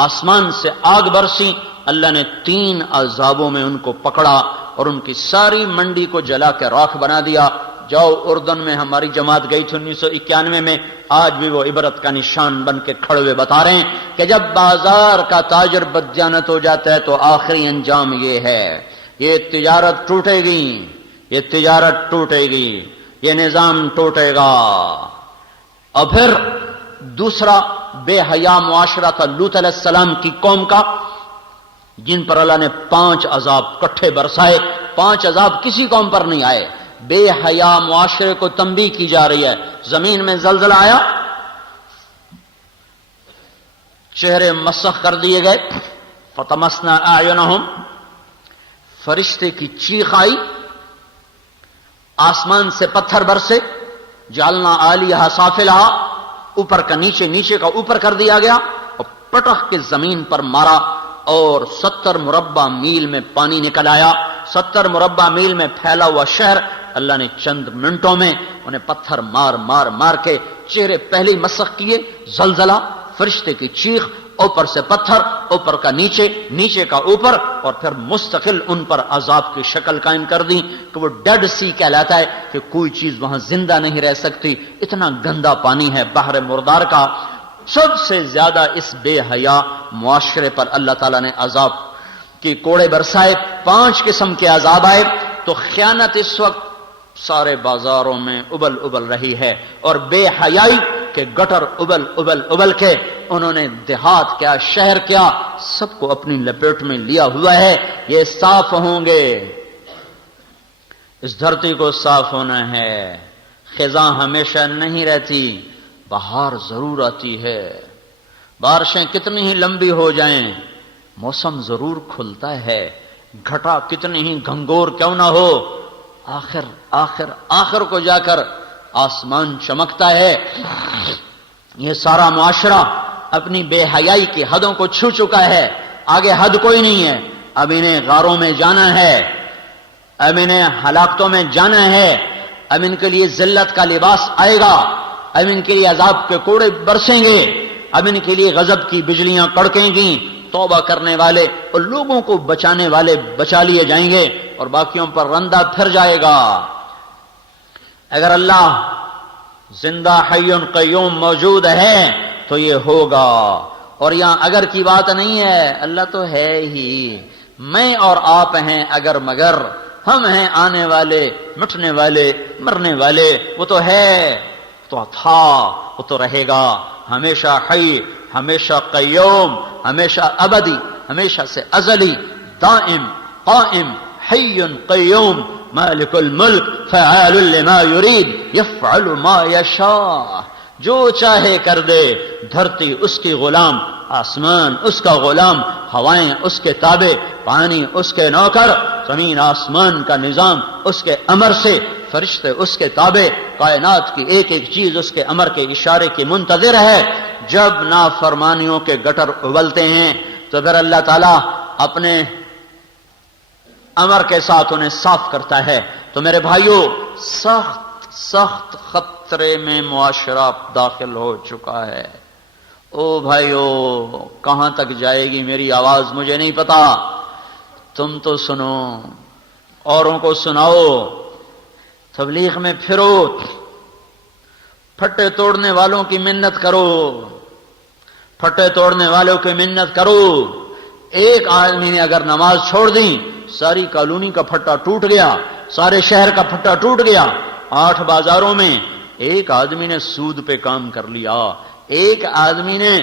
آسمان سے آگ برسی، اللہ نے 3 عذابوں میں ان کو پکڑا اور ان کی ساری منڈی کو جلا کے راکھ بنا دیا۔ جاؤ اردن میں ہماری جماعت گئی تھی 1991 میں، آج بھی وہ عبرت کا نشان بن کے کھڑے ہوئے بتا رہے ہیں کہ جب بازار کا تاجر بددیانت ہو جاتا ہے تو آخری انجام یہ ہے، یہ تجارت ٹوٹے گی، یہ تجارت ٹوٹے گی، یہ نظام ٹوٹے گا۔ اور پھر دوسرا بے حیا معاشرہ تھا لوط علیہ السلام کی قوم کا، جن پر اللہ نے 5 عذاب کٹھے برسائے۔ 5 عذاب کسی قوم پر نہیں آئے، بے حیا معاشرے کو تنبیہ کی جا رہی ہے۔ زمین میں زلزلہ آیا، چہرے مسخ کر دیے گئے، فطمسنا اعینہم، فرشتے کی چیخ آئی، آسمان سے پتھر برسے، جعلنا عالیہا سافلہا، اوپر کا نیچے، نیچے کا اوپر کر دیا گیا اور پٹخ کے زمین پر مارا اور 70 مربع میل میں پانی نکل آیا۔ 70 مربع میل میں پھیلا ہوا شہر اللہ نے چند منٹوں میں انہیں پتھر مار مار مار کے چہرے پہلے ہی مسخ کیے۔ زلزلہ، فرشتے کی چیخ، اوپر سے پتھر، اوپر کا نیچے، نیچے کا اوپر، اور پھر مستقل ان پر عذاب کی شکل قائم کر دی کہ وہ ڈیڈ سی کہلاتا ہے کہ کوئی چیز وہاں زندہ نہیں رہ سکتی، اتنا گندا پانی ہے بحر مردار کا۔ سب سے زیادہ اس بے حیا معاشرے پر اللہ تعالیٰ نے عذاب کی کوڑے برسائے، 5 قسم کے عذاب آئے۔ تو خیانت اس وقت سارے بازاروں میں ابل ابل رہی ہے، اور بے حیائی کے گٹر ابل ابل ابل کے انہوں نے دیہات کیا، شہر کیا، سب کو اپنی لپیٹ میں لیا ہوا ہے۔ یہ صاف ہوں گے، اس دھرتی کو صاف ہونا ہے۔ خزاں ہمیشہ نہیں رہتی، بہار ضرور آتی ہے، بارشیں کتنی ہی لمبی ہو جائیں موسم ضرور کھلتا ہے، گھٹا کتنی ہی گھنگور کیوں نہ ہو آخر آخر آخر کو جا کر آسمان چمکتا ہے۔ یہ سارا معاشرہ اپنی بے حیائی کی حدوں کو چھو چکا ہے، آگے حد کوئی نہیں ہے۔ اب انہیں غاروں میں جانا ہے، اب انہیں ہلاکتوں میں جانا ہے، اب ان کے لیے ذلت کا لباس آئے گا، اب ان کے لیے عذاب کے کوڑے برسیں گے، اب ان کے لیے غضب کی بجلیاں کڑکیں گی۔ توبہ کرنے والے اور لوگوں کو بچانے والے بچا لیے جائیں گے اور باقیوں پر رندہ پھر جائے گا۔ اگر اللہ زندہ حی قیوم موجود ہے تو یہ ہوگا، اور یہاں اگر کی بات نہیں ہے، اللہ تو ہے ہی، میں اور آپ ہیں اگر مگر، ہم ہیں آنے والے، مٹنے والے، مرنے والے، وہ تو ہے، تو تھا، وہ تو رہے گا، ہمیشہ حی، ہمیشہ قیوم، ہمیشہ ابدی، ہمیشہ سے ازلی، دائم، قائم، حی قیوم، مالک الملک، فعال لما یرید، یفعل ما یشاء، جو چاہے کر دے۔ دھرتی اس کی غلام، آسمان اس کا غلام، ہوائیں اس کے تابع، پانی اس کے نوکر، زمین آسمان کا نظام اس کے امر سے، فرشتے اس کے تابع، کائنات کی ایک ایک چیز اس کے امر کے اشارے کی منتظر ہے۔ جب نافرمانیوں کے گٹر ابلتے ہیں، تو پھر اللہ تعالیٰ اپنے امر کے ساتھ انہیں صاف کرتا ہے. تو میرے بھائیوں، سخت سخت خطرے میں معاشرہ داخل ہو چکا ہے. او بھائیوں، کہاں تک جائے گی میری آواز مجھے نہیں پتا، تم تو سنو، اوروں کو سناؤ، تبلیغ میں پھرو، پھٹے توڑنے والوں کی منت کرو، پھٹے توڑنے والوں کی منت کرو. ایک آدمی نے اگر نماز چھوڑ دی، ساری کالونی کا پھٹا ٹوٹ گیا، سارے شہر کا پھٹا ٹوٹ گیا. 8 بازاروں میں ایک آدمی نے سود پہ کام کر لیا، ایک آدمی نے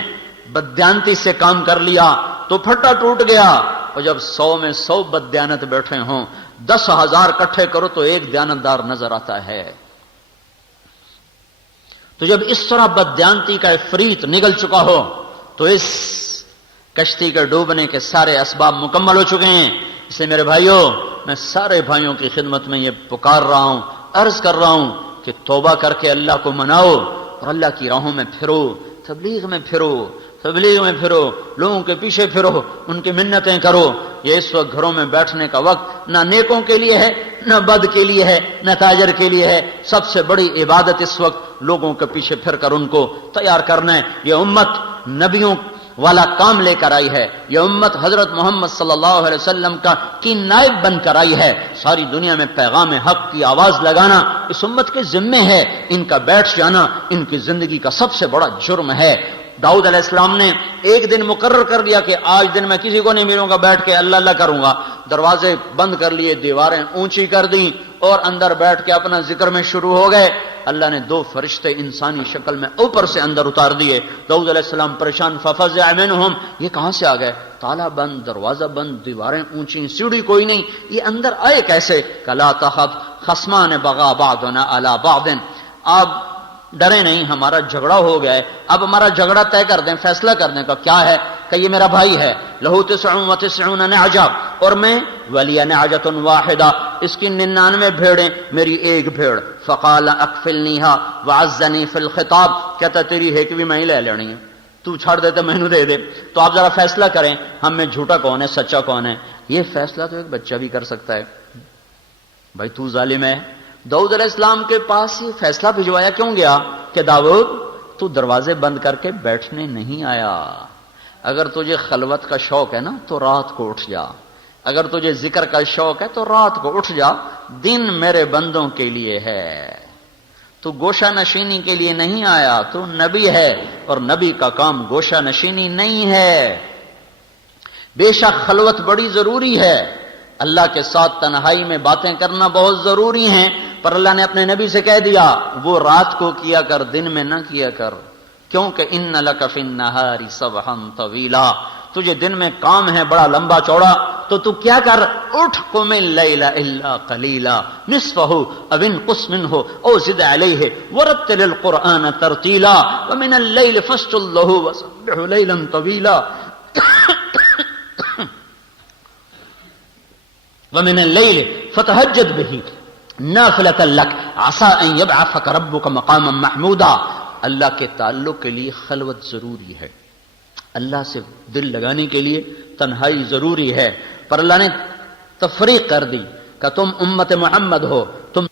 بددیانتی سے کام کر لیا تو پھٹا ٹوٹ گیا. اور جب 100 میں 100 بددیانت بیٹھے ہوں، 10,000 اکٹھے کرو تو ایک دیانتدار نظر آتا ہے. تو جب اس طرح بددیانتی کا افریت نگل چکا ہو تو اس کشتی کے ڈوبنے کے سارے اسباب مکمل ہو چکے ہیں. اس لیے میرے بھائیوں، میں سارے بھائیوں کی خدمت میں یہ پکار رہا ہوں، عرض کر رہا ہوں کہ توبہ کر کے اللہ کو مناؤ اور اللہ کی راہوں میں پھرو، تبلیغ میں پھرو، تبلیغ میں پھرو، لوگوں کے پیچھے پھرو، ان کی منتیں کرو. یہ اس وقت گھروں میں بیٹھنے کا وقت نہ نیکوں کے لیے ہے، نہ بد کے لیے ہے، نہ تاجر کے لیے ہے. سب سے بڑی عبادت اس وقت لوگوں کے پیچھے پھر کر ان کو تیار کرنا ہے. یہ امت نبیوں والا کام لے کر آئی ہے، یہ امت حضرت محمد صلی اللہ علیہ وسلم کی نائب بن کر آئی ہے. ساری دنیا میں پیغام حق کی آواز لگانا اس امت کے ذمے ہے. ان کا بیٹھ جانا ان کی زندگی کا سب سے بڑا جرم ہے. داؤد علیہ السلام نے ایک دن مقرر کر لیا کہ آج دن میں کسی کو نہیں ملوں گا، بیٹھ کے اللہ اللہ کروں گا. دروازے بند کر لیے، دیواریں اونچی کر دیں اور اندر بیٹھ کے اپنا ذکر میں شروع ہو گئے. اللہ نے 2 فرشتے انسانی شکل میں اوپر سے اندر اتار دیے. داؤد علیہ السلام پریشان، ففزع منہم، یہ کہاں سے آ گئے؟ تالا بند، دروازہ بند، دیواریں اونچی، سیڑھی کوئی نہیں، یہ اندر آئے کیسے؟ کلا تخف خصمان بغا بعضنا علی بعض، آپ ڈرے نہیں، ہمارا جھگڑا ہو گیا ہے، اب ہمارا جھگڑا طے کر دیں، فیصلہ کر دیں. کا کیا ہے؟ کہ یہ میرا بھائی ہے، لہو 99 نعجہ اور میں ولی نعجۃ واحدہ، اس کی 99 بھیڑیں، میری ایک بھیڑ. فقال اکفلنیھا وعزنی فی الخطاب، کہتا تیری ہے کہ بھی میں ہی لے لینی ہے، تو چھاڑ دیتے میں نے دے دے. تو آپ ذرا فیصلہ کریں ہم میں جھوٹا کون ہے سچا کون ہے. یہ فیصلہ تو ایک بچہ بھی کر سکتا ہے. بھائی تو ظالم ہے. داؤد علیہ السلام کے پاس یہ فیصلہ بھجوایا کیوں گیا کہ داؤد تو دروازے بند کر کے بیٹھنے نہیں آیا. اگر تجھے خلوت کا شوق ہے نا تو رات کو اٹھ جا، اگر تجھے ذکر کا شوق ہے تو رات کو اٹھ جا، دن میرے بندوں کے لیے ہے. تو گوشہ نشینی کے لیے نہیں آیا، تو نبی ہے اور نبی کا کام گوشہ نشینی نہیں ہے. بے شک خلوت بڑی ضروری ہے، اللہ کے ساتھ تنہائی میں باتیں کرنا بہت ضروری ہیں، پر اللہ نے اپنے نبی سے کہہ دیا وہ رات کو کیا کر، دن میں نہ کیا کر. کیونکہ ان لک فی النہار سبحا طویلا، تجھے دن میں کام ہے بڑا لمبا چوڑا، تو کیا کر، اٹھ قم اللیل الا قلیلا نصفہ او انقص منہ او زد علیہ ورتل القرآن ترتیلا ومن اللیل فاسجد لہ وسبح لیلا طویلا ومن اللیل فتہجد بہ نافلۃ لک عسى ان یبعثک ربک مقاما محمودا. اللہ کے تعلق کے لیے خلوت ضروری ہے، اللہ سے دل لگانے کے لیے تنہائی ضروری ہے. پر اللہ نے تفریق کر دی کہ تم امت محمد ہو، تم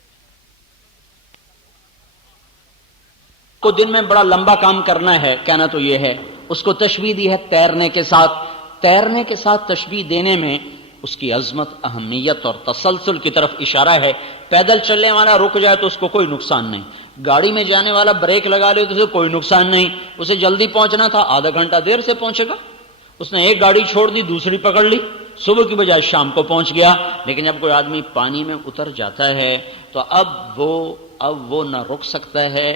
کو دن میں بڑا لمبا کام کرنا ہے. کہنا تو یہ ہے، اس کو تشبیہ دی ہے تیرنے کے ساتھ. تیرنے کے ساتھ تشبیہ دینے میں اس کی عظمت، اہمیت اور تسلسل کی طرف اشارہ ہے. پیدل چلنے والا رک جائے تو اس کو کوئی نقصان نہیں، گاڑی میں جانے والا بریک لگا لے تو اسے کوئی نقصان نہیں. اسے جلدی پہنچنا تھا، آدھا گھنٹہ دیر سے پہنچے گا. اس نے ایک گاڑی چھوڑ دی، دوسری پکڑ لی، صبح کی بجائے شام کو پہنچ گیا. لیکن جب کوئی آدمی پانی میں اتر جاتا ہے تو اب وہ نہ رک سکتا ہے،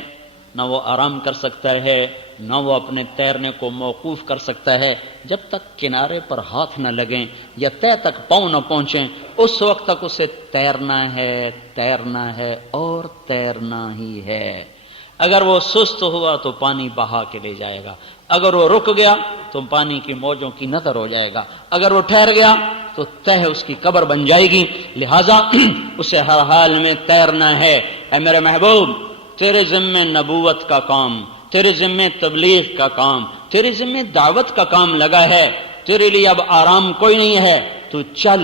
نہ وہ آرام کر سکتا ہے، نہ وہ اپنے تیرنے کو موقوف کر سکتا ہے. جب تک کنارے پر ہاتھ نہ لگیں یا طے تک پاؤں نہ پہنچیں، اس وقت تک اسے تیرنا ہے اور تیرنا ہی ہے. اگر وہ سست ہوا تو پانی بہا کے لے جائے گا، اگر وہ رک گیا تو پانی کی موجوں کی نظر ہو جائے گا، اگر وہ ٹھہر گیا تو تہ اس کی قبر بن جائے گی. لہذا اسے ہر حال میں تیرنا ہے. اے میرے محبوب، تیرے ذمے نبوت کا کام، تیرے ذمے تبلیغ کا کام، تیرے ذمے دعوت کا کام لگا ہے. تیرے لیے اب آرام کوئی نہیں ہے، تو چل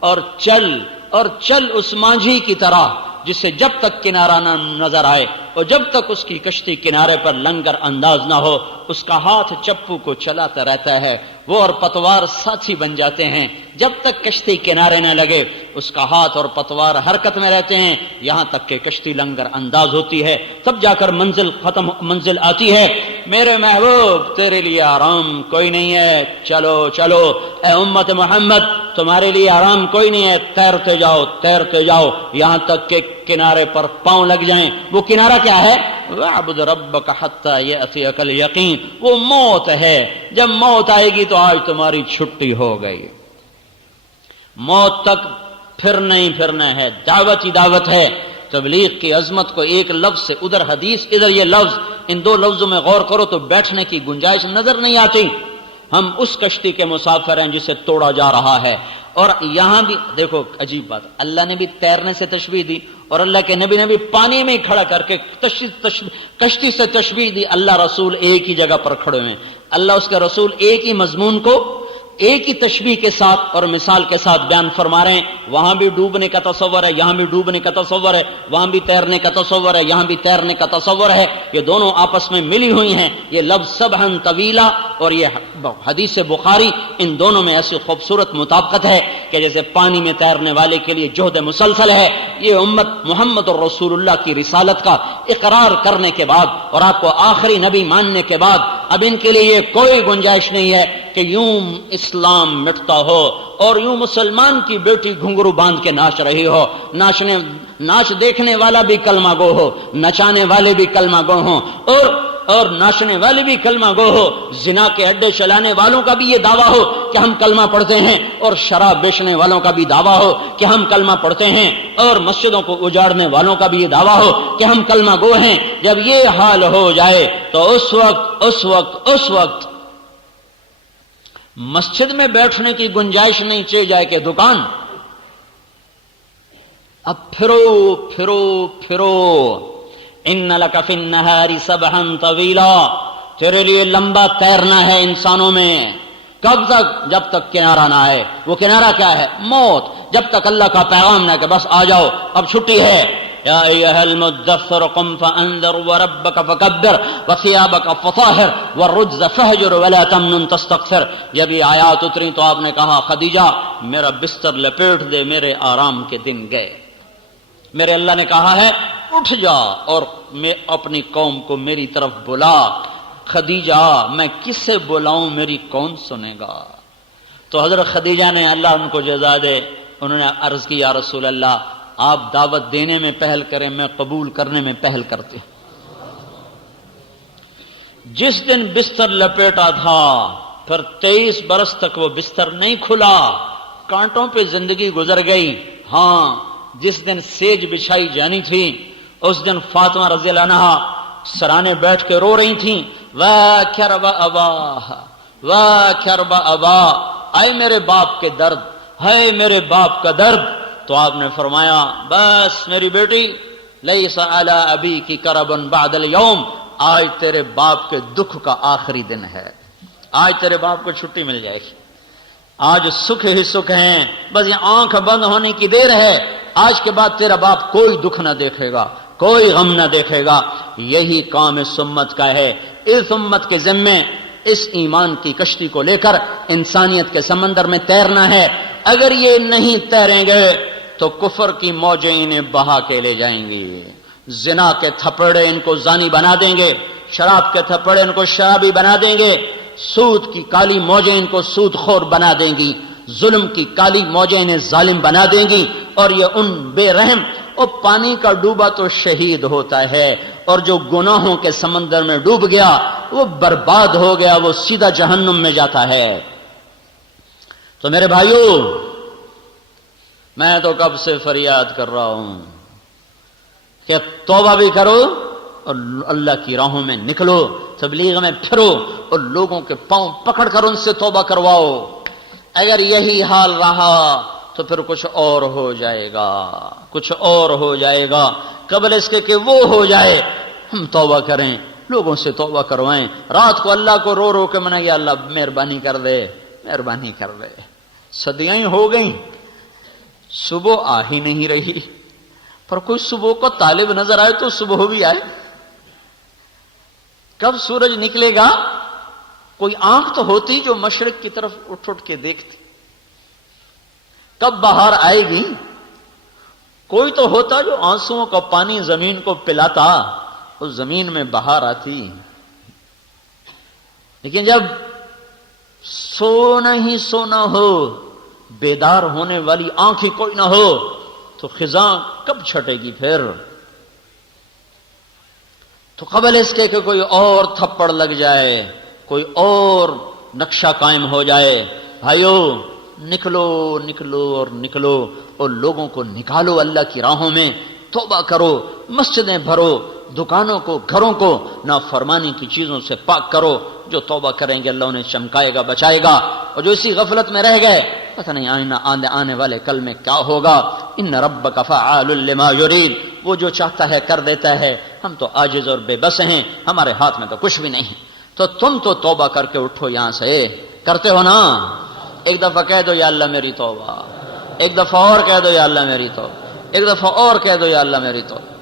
اور چل اور چل اس مانجھی کی طرح جسے جب تک کنارہ نہ نظر آئے اور جب تک اس کی کشتی کنارے پر لنگر انداز نہ ہو، اس کا ہاتھ چپو کو چلاتا رہتا ہے، وہ اور پتوار ساتھی بن جاتے ہیں۔ جب تک کشتی کنارے نہ لگے اس کا ہاتھ اور پتوار حرکت میں رہتے ہیں، یہاں تک کہ کشتی لنگر انداز ہوتی ہے، تب جا کر منزل آتی ہے۔ میرے محبوب تیرے لیے آرام کوئی نہیں ہے، چلو چلو اے امت محمد تمہارے لیے آرام کوئی نہیں ہے، تیرتے جاؤ یہاں تک کہ کنارے پر پاؤں لگ جائیں۔ وہ کنارہ کیا ہے؟ وَاعْبُدْ رَبَّكَ حَتَّى يَأْتِيَكَ الْيَقِينُ، وہ موت ہے۔ جب موت آئے گی تو آج تمہاری چھٹی ہو گئی، موت تک پھر نہیں پھرنا ہے، دعوت ہی دعوت ہے۔ تبلیغ کی عظمت کو ایک لفظ سے، ادھر حدیث ادھر یہ لفظ، ان دو لفظوں میں غور کرو تو بیٹھنے کی گنجائش نظر نہیں آتی۔ ہم اس کشتی کے مسافر ہیں جسے توڑا جا رہا ہے، اور یہاں بھی دیکھو عجیب بات، اللہ نے بھی تیرنے سے تشبیہ دی اور اللہ کے نبی نے بھی پانی میں کھڑا کر کے کشتی سے تشبیہ دی۔ اللہ رسول ایک ہی جگہ پر کھڑے ہوئے، اللہ اس کے رسول ایک ہی مضمون کو ایک ہی تشبیہ کے ساتھ اور مثال کے ساتھ بیان فرما رہے ہیں۔ وہاں بھی ڈوبنے کا تصور ہے، یہاں بھی ڈوبنے کا تصور ہے، وہاں بھی تیرنے کا تصور ہے، یہاں بھی تیرنے کا تصور ہے۔ یہ دونوں آپس میں ملی ہوئی ہیں۔ یہ لفظ سبحن طویلا اور یہ حدیث بخاری، ان دونوں میں ایسی خوبصورت مطابقت ہے کہ جیسے پانی میں تیرنے والے کے لیے جہد مسلسل ہے، یہ امت محمد الرسول اللہ کی رسالت کا اقرار کرنے کے بعد اور آپ کو آخری نبی ماننے کے بعد اب ان کے لیے یہ کوئی گنجائش نہیں ہے کہ یوں اسلام مٹتا ہو اور یوں مسلمان کی بیٹی گھنگرو باندھ کے ناچ رہی ہو، ناچ دیکھنے والا بھی کلمہ گو ہو، نچانے والے بھی کلمہ گو ہوں، اور ناچنے والے بھی کلمہ گو ہو، زنا کے اڈے چلانے والوں کا بھی یہ دعویٰ ہو کہ ہم کلمہ پڑھتے ہیں، اور شراب بیچنے والوں کا بھی دعویٰ ہو کہ ہم کلمہ پڑھتے ہیں، اور مسجدوں کو اجاڑنے والوں کا بھی یہ دعویٰ ہو کہ ہم کلمہ گو ہیں۔ جب یہ حال ہو جائے تو اس وقت مسجد میں بیٹھنے کی گنجائش نہیں چاہیے جائے کہ دکان۔ اب پھرو ان لک فی النہار سبحا طویلا، تیرے لیے لمبا تیرنا ہے انسانوں میں۔ کب تک؟ جب تک کنارہ نہ آئے۔ وہ کنارہ کیا ہے؟ موت۔ جب تک اللہ کا پیغام نہ کہ بس آ جاؤ اب چھٹی ہے۔ یا ایھا المدثر قم فانذر وربک فکبر وثیابک فطہر والرجز فہجر ولا تمنن تستکثر۔ جب یہ آیات اتری تو آپ نے کہا خدیجہ میرا بستر لپیٹ دے، میرے آرام کے دن گئے۔ میرے اللہ نے کہا ہے اٹھ جا اور میں اپنی قوم کو میری طرف بلا۔ خدیجہ میں کس سے بلاؤں، میری کون سنے گا؟ تو حضرت خدیجہ نے، اللہ ان کو جزا دے، انہوں نے عرض کی یا رسول اللہ آپ دعوت دینے میں پہل کریں، میں قبول کرنے میں پہل کرتے۔ جس دن بستر لپیٹا تھا پھر 23 برس تک وہ بستر نہیں کھلا، کانٹوں پہ زندگی گزر گئی۔ ہاں جس دن سیج بچھائی جانی تھی اس دن فاطمہ رضی اللہ عنہا سرانے بیٹھ کے رو رہی تھیں، وَكَرْبَ أَبَاهَ وَكَرْبَ أَبَا، آئے میرے باپ کے درد، ہے میرے باپ کا درد۔ تو آپ نے فرمایا بس میری بیٹی لَيْسَ عَلَىٰ أَبِيكِ كَرْبٌ بَعْدَ الْيَوْمِ، آج تیرے باپ کے دکھ کا آخری دن ہے، آج تیرے باپ کو چھٹی مل جائے گی، آج سکھ ہی سکھ ہیں، بس یہ آنکھ بند ہونے کی دیر ہے، آج کے بعد تیرا باپ کوئی دکھ نہ دیکھے گا، کوئی غم نہ دیکھے گا۔ یہی کام اس امت کا ہے۔ اس امت کے ذمے اس ایمان کی کشتی کو لے کر انسانیت کے سمندر میں تیرنا ہے۔ اگر یہ نہیں تیریں گے تو کفر کی موجیں انہیں بہا کے لے جائیں گی، زنا کے تھپڑے ان کو زانی بنا دیں گے، شراب کے تھپڑے ان کو شرابی بنا دیں گے، سود کی کالی موجیں ان کو سود خور بنا دیں گی، ظلم کی کالی موجیں انہیں ظالم بنا دیں گی، اور یہ ان بے رحم، اور پانی کا ڈوبا تو شہید ہوتا ہے، اور جو گناہوں کے سمندر میں ڈوب گیا وہ برباد ہو گیا، وہ سیدھا جہنم میں جاتا ہے۔ تو میرے بھائیوں میں تو کب سے فریاد کر رہا ہوں کہ توبہ بھی کرو اور اللہ کی راہوں میں نکلو، تبلیغ میں پھرو اور لوگوں کے پاؤں پکڑ کر ان سے توبہ کرواؤ۔ اگر یہی حال رہا تو پھر کچھ اور ہو جائے گا، کچھ اور ہو جائے گا۔ قبل اس کے کہ وہ ہو جائے ہم توبہ کریں، لوگوں سے توبہ کروائیں، رات کو اللہ کو رو رو کے منائیں، یا اللہ مہربانی کر دے، مہربانی کر دے. صدیاں ہی ہو گئیں، صبح آ ہی نہیں رہی. پر کوئی صبح کو طالب نظر آئے تو صبح بھی آئے. کب سورج نکلے گا؟ کوئی آنکھ تو ہوتی جو مشرق کی طرف اٹھ اٹھ کے دیکھتی. کب بہار آئے گی؟ کوئی تو ہوتا جو آنسوؤں کا پانی زمین کو پلاتا، اس زمین میں بہار آتی. لیکن جب سونا ہی سونا ہو، بیدار ہونے والی آنکھیں کوئی نہ ہو، تو خزاں کب چھٹے گی پھر؟ تو قبل اس کے کہ کوئی اور تھپڑ لگ جائے، کوئی اور نقشہ قائم ہو جائے، بھائیو نکلو نکلو اور نکلو، اور لوگوں کو نکالو اللہ کی راہوں میں. توبہ کرو، مسجدیں بھرو، دکانوں کو، گھروں کو نافرمانی کی چیزوں سے پاک کرو. جو توبہ کریں گے اللہ انہیں چمکائے گا، بچائے گا. اور جو اسی غفلت میں رہ گئے، پتہ نہیں آنے والے کل میں کیا ہوگا. ان ربک فعال لما یرید، وہ جو چاہتا ہے کر دیتا ہے. ہم تو عاجز اور بے بس ہیں، ہمارے ہاتھ میں تو کچھ بھی نہیں. تو تم تو توبہ کر کے اٹھو یہاں سے. کرتے ہو نا؟ ایک دفعہ کہہ دو یا اللہ میری توبہ، ایک دفعہ اور کہہ دو یا اللہ میری توبہ، ایک دفعہ اور کہہ دو یا اللہ میری توبہ.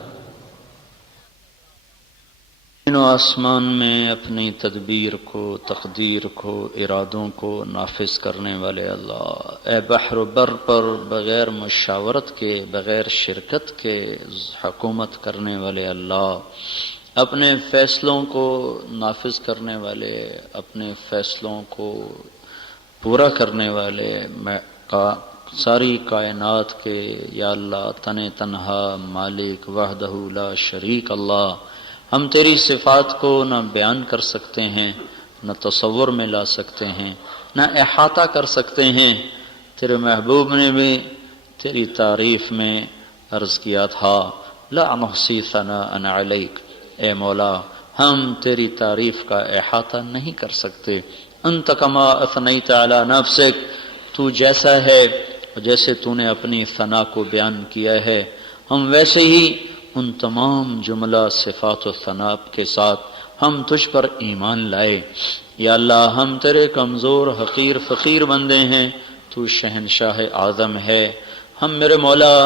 زمین و آسمان میں اپنی تدبیر کو، تقدیر کو، ارادوں کو نافذ کرنے والے اللہ، اے بحر و بر پر بغیر مشاورت کے، بغیر شرکت کے حکومت کرنے والے اللہ، اپنے فیصلوں کو نافذ کرنے والے، اپنے فیصلوں کو پورا کرنے والے، ساری کائنات کے یا اللہ تن تنہا مالک وحدہ لا شریک اللہ. ہم تیری صفات کو نہ بیان کر سکتے ہیں، نہ تصور میں لا سکتے ہیں، نہ احاطہ کر سکتے ہیں. تیرے محبوب نے بھی تیری تعریف میں عرض کیا تھا لا نحصی ثناء علیک. اے مولا ہم تیری تعریف کا احاطہ نہیں کر سکتے. انت کما اثنیت علی نفسک، تو جیسا ہے جیسے تو نے اپنی ثنا کو بیان کیا ہے، ہم ویسے ہی ان تمام جملہ صفات و ثنا کے ساتھ ہم تجھ پر ایمان لائے. یا اللہ ہم تیرے کمزور حقیر فقیر بندے ہیں، تو شہنشاہ اعظم ہے. ہم میرے مولا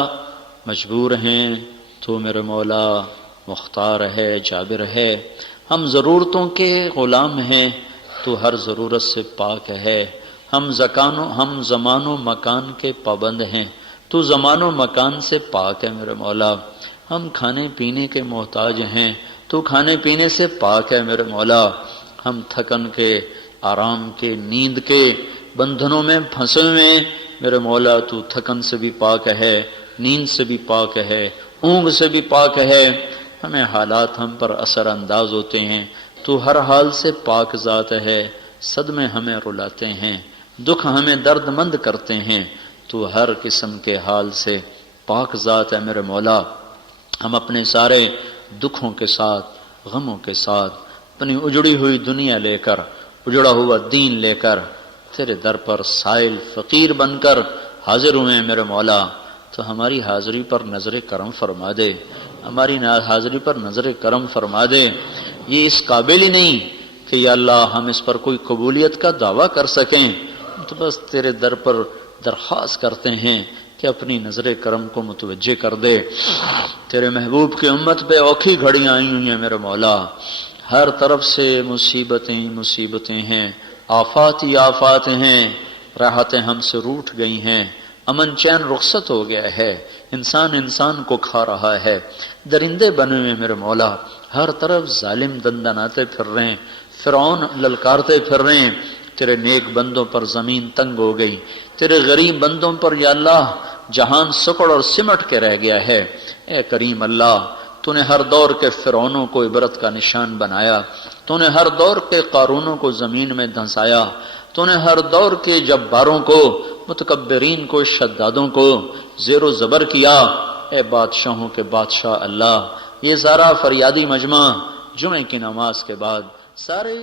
مجبور ہیں، تو میرے مولا مختار ہے، جابر ہے. ہم ضرورتوں کے غلام ہیں، تو ہر ضرورت سے پاک ہے. ہم زمان و مکان کے پابند ہیں، تو زمان و مکان سے پاک ہے میرے مولا. ہم کھانے پینے کے محتاج ہیں، تو کھانے پینے سے پاک ہے میرے مولا. ہم تھکن کے، آرام کے، نیند کے بندھنوں میں پھنسے ہوئے میرے مولا، تو تھکن سے بھی پاک ہے، نیند سے بھی پاک ہے، اونگ سے بھی پاک ہے. ہمیں حالات ہم پر اثر انداز ہوتے ہیں، تو ہر حال سے پاک ذات ہے. صدمے ہمیں رلاتے ہیں، دکھ ہمیں درد مند کرتے ہیں، تو ہر قسم کے حال سے پاک ذات ہے میرے مولا. ہم اپنے سارے دکھوں کے ساتھ، غموں کے ساتھ، اپنی اجڑی ہوئی دنیا لے کر، اجڑا ہوا دین لے کر تیرے در پر سائل فقیر بن کر حاضر ہوئے میرے مولا. تو ہماری حاضری پر نظر کرم فرما دے، ہماری حاضری پر نظر کرم فرما دے. یہ اس قابل ہی نہیں کہ یا اللہ ہم اس پر کوئی قبولیت کا دعویٰ کر سکیں، تو بس تیرے در پر درخواست کرتے ہیں کہ اپنی نظر کرم کو متوجہ کر دے. تیرے محبوب کی امت پہ اوکھی گھڑیاں آئی ہوئی ہیں میرے مولا. ہر طرف سے مصیبتیں مصیبتیں ہیں، آفات ہی آفات ہیں. راحتیں ہم سے روٹھ گئی ہیں، امن چین رخصت ہو گیا ہے. انسان کو کھا رہا ہے، درندے بنے ہوئے میرے مولا. ہر طرف ظالم دندناتے پھر رہے ہیں، فرعون للکارتے پھر رہے ہیں. تیرے نیک بندوں پر زمین تنگ ہو گئی، تیرے غریب بندوں پر یا اللہ جہان سکڑ اور سمٹ کے رہ گیا ہے. اے کریم اللہ، تو نے ہر دور کے فرعونوں کو عبرت کا نشان بنایا، تو نے ہر دور کے قارونوں کو زمین میں دھنسایا، تو نے ہر دور کے جباروں کو، متکبرین کو، شدادوں کو زیر و زبر کیا. اے بادشاہوں کے بادشاہ اللہ، یہ سارا فریادی مجمع جمعے کی نماز کے بعد سارے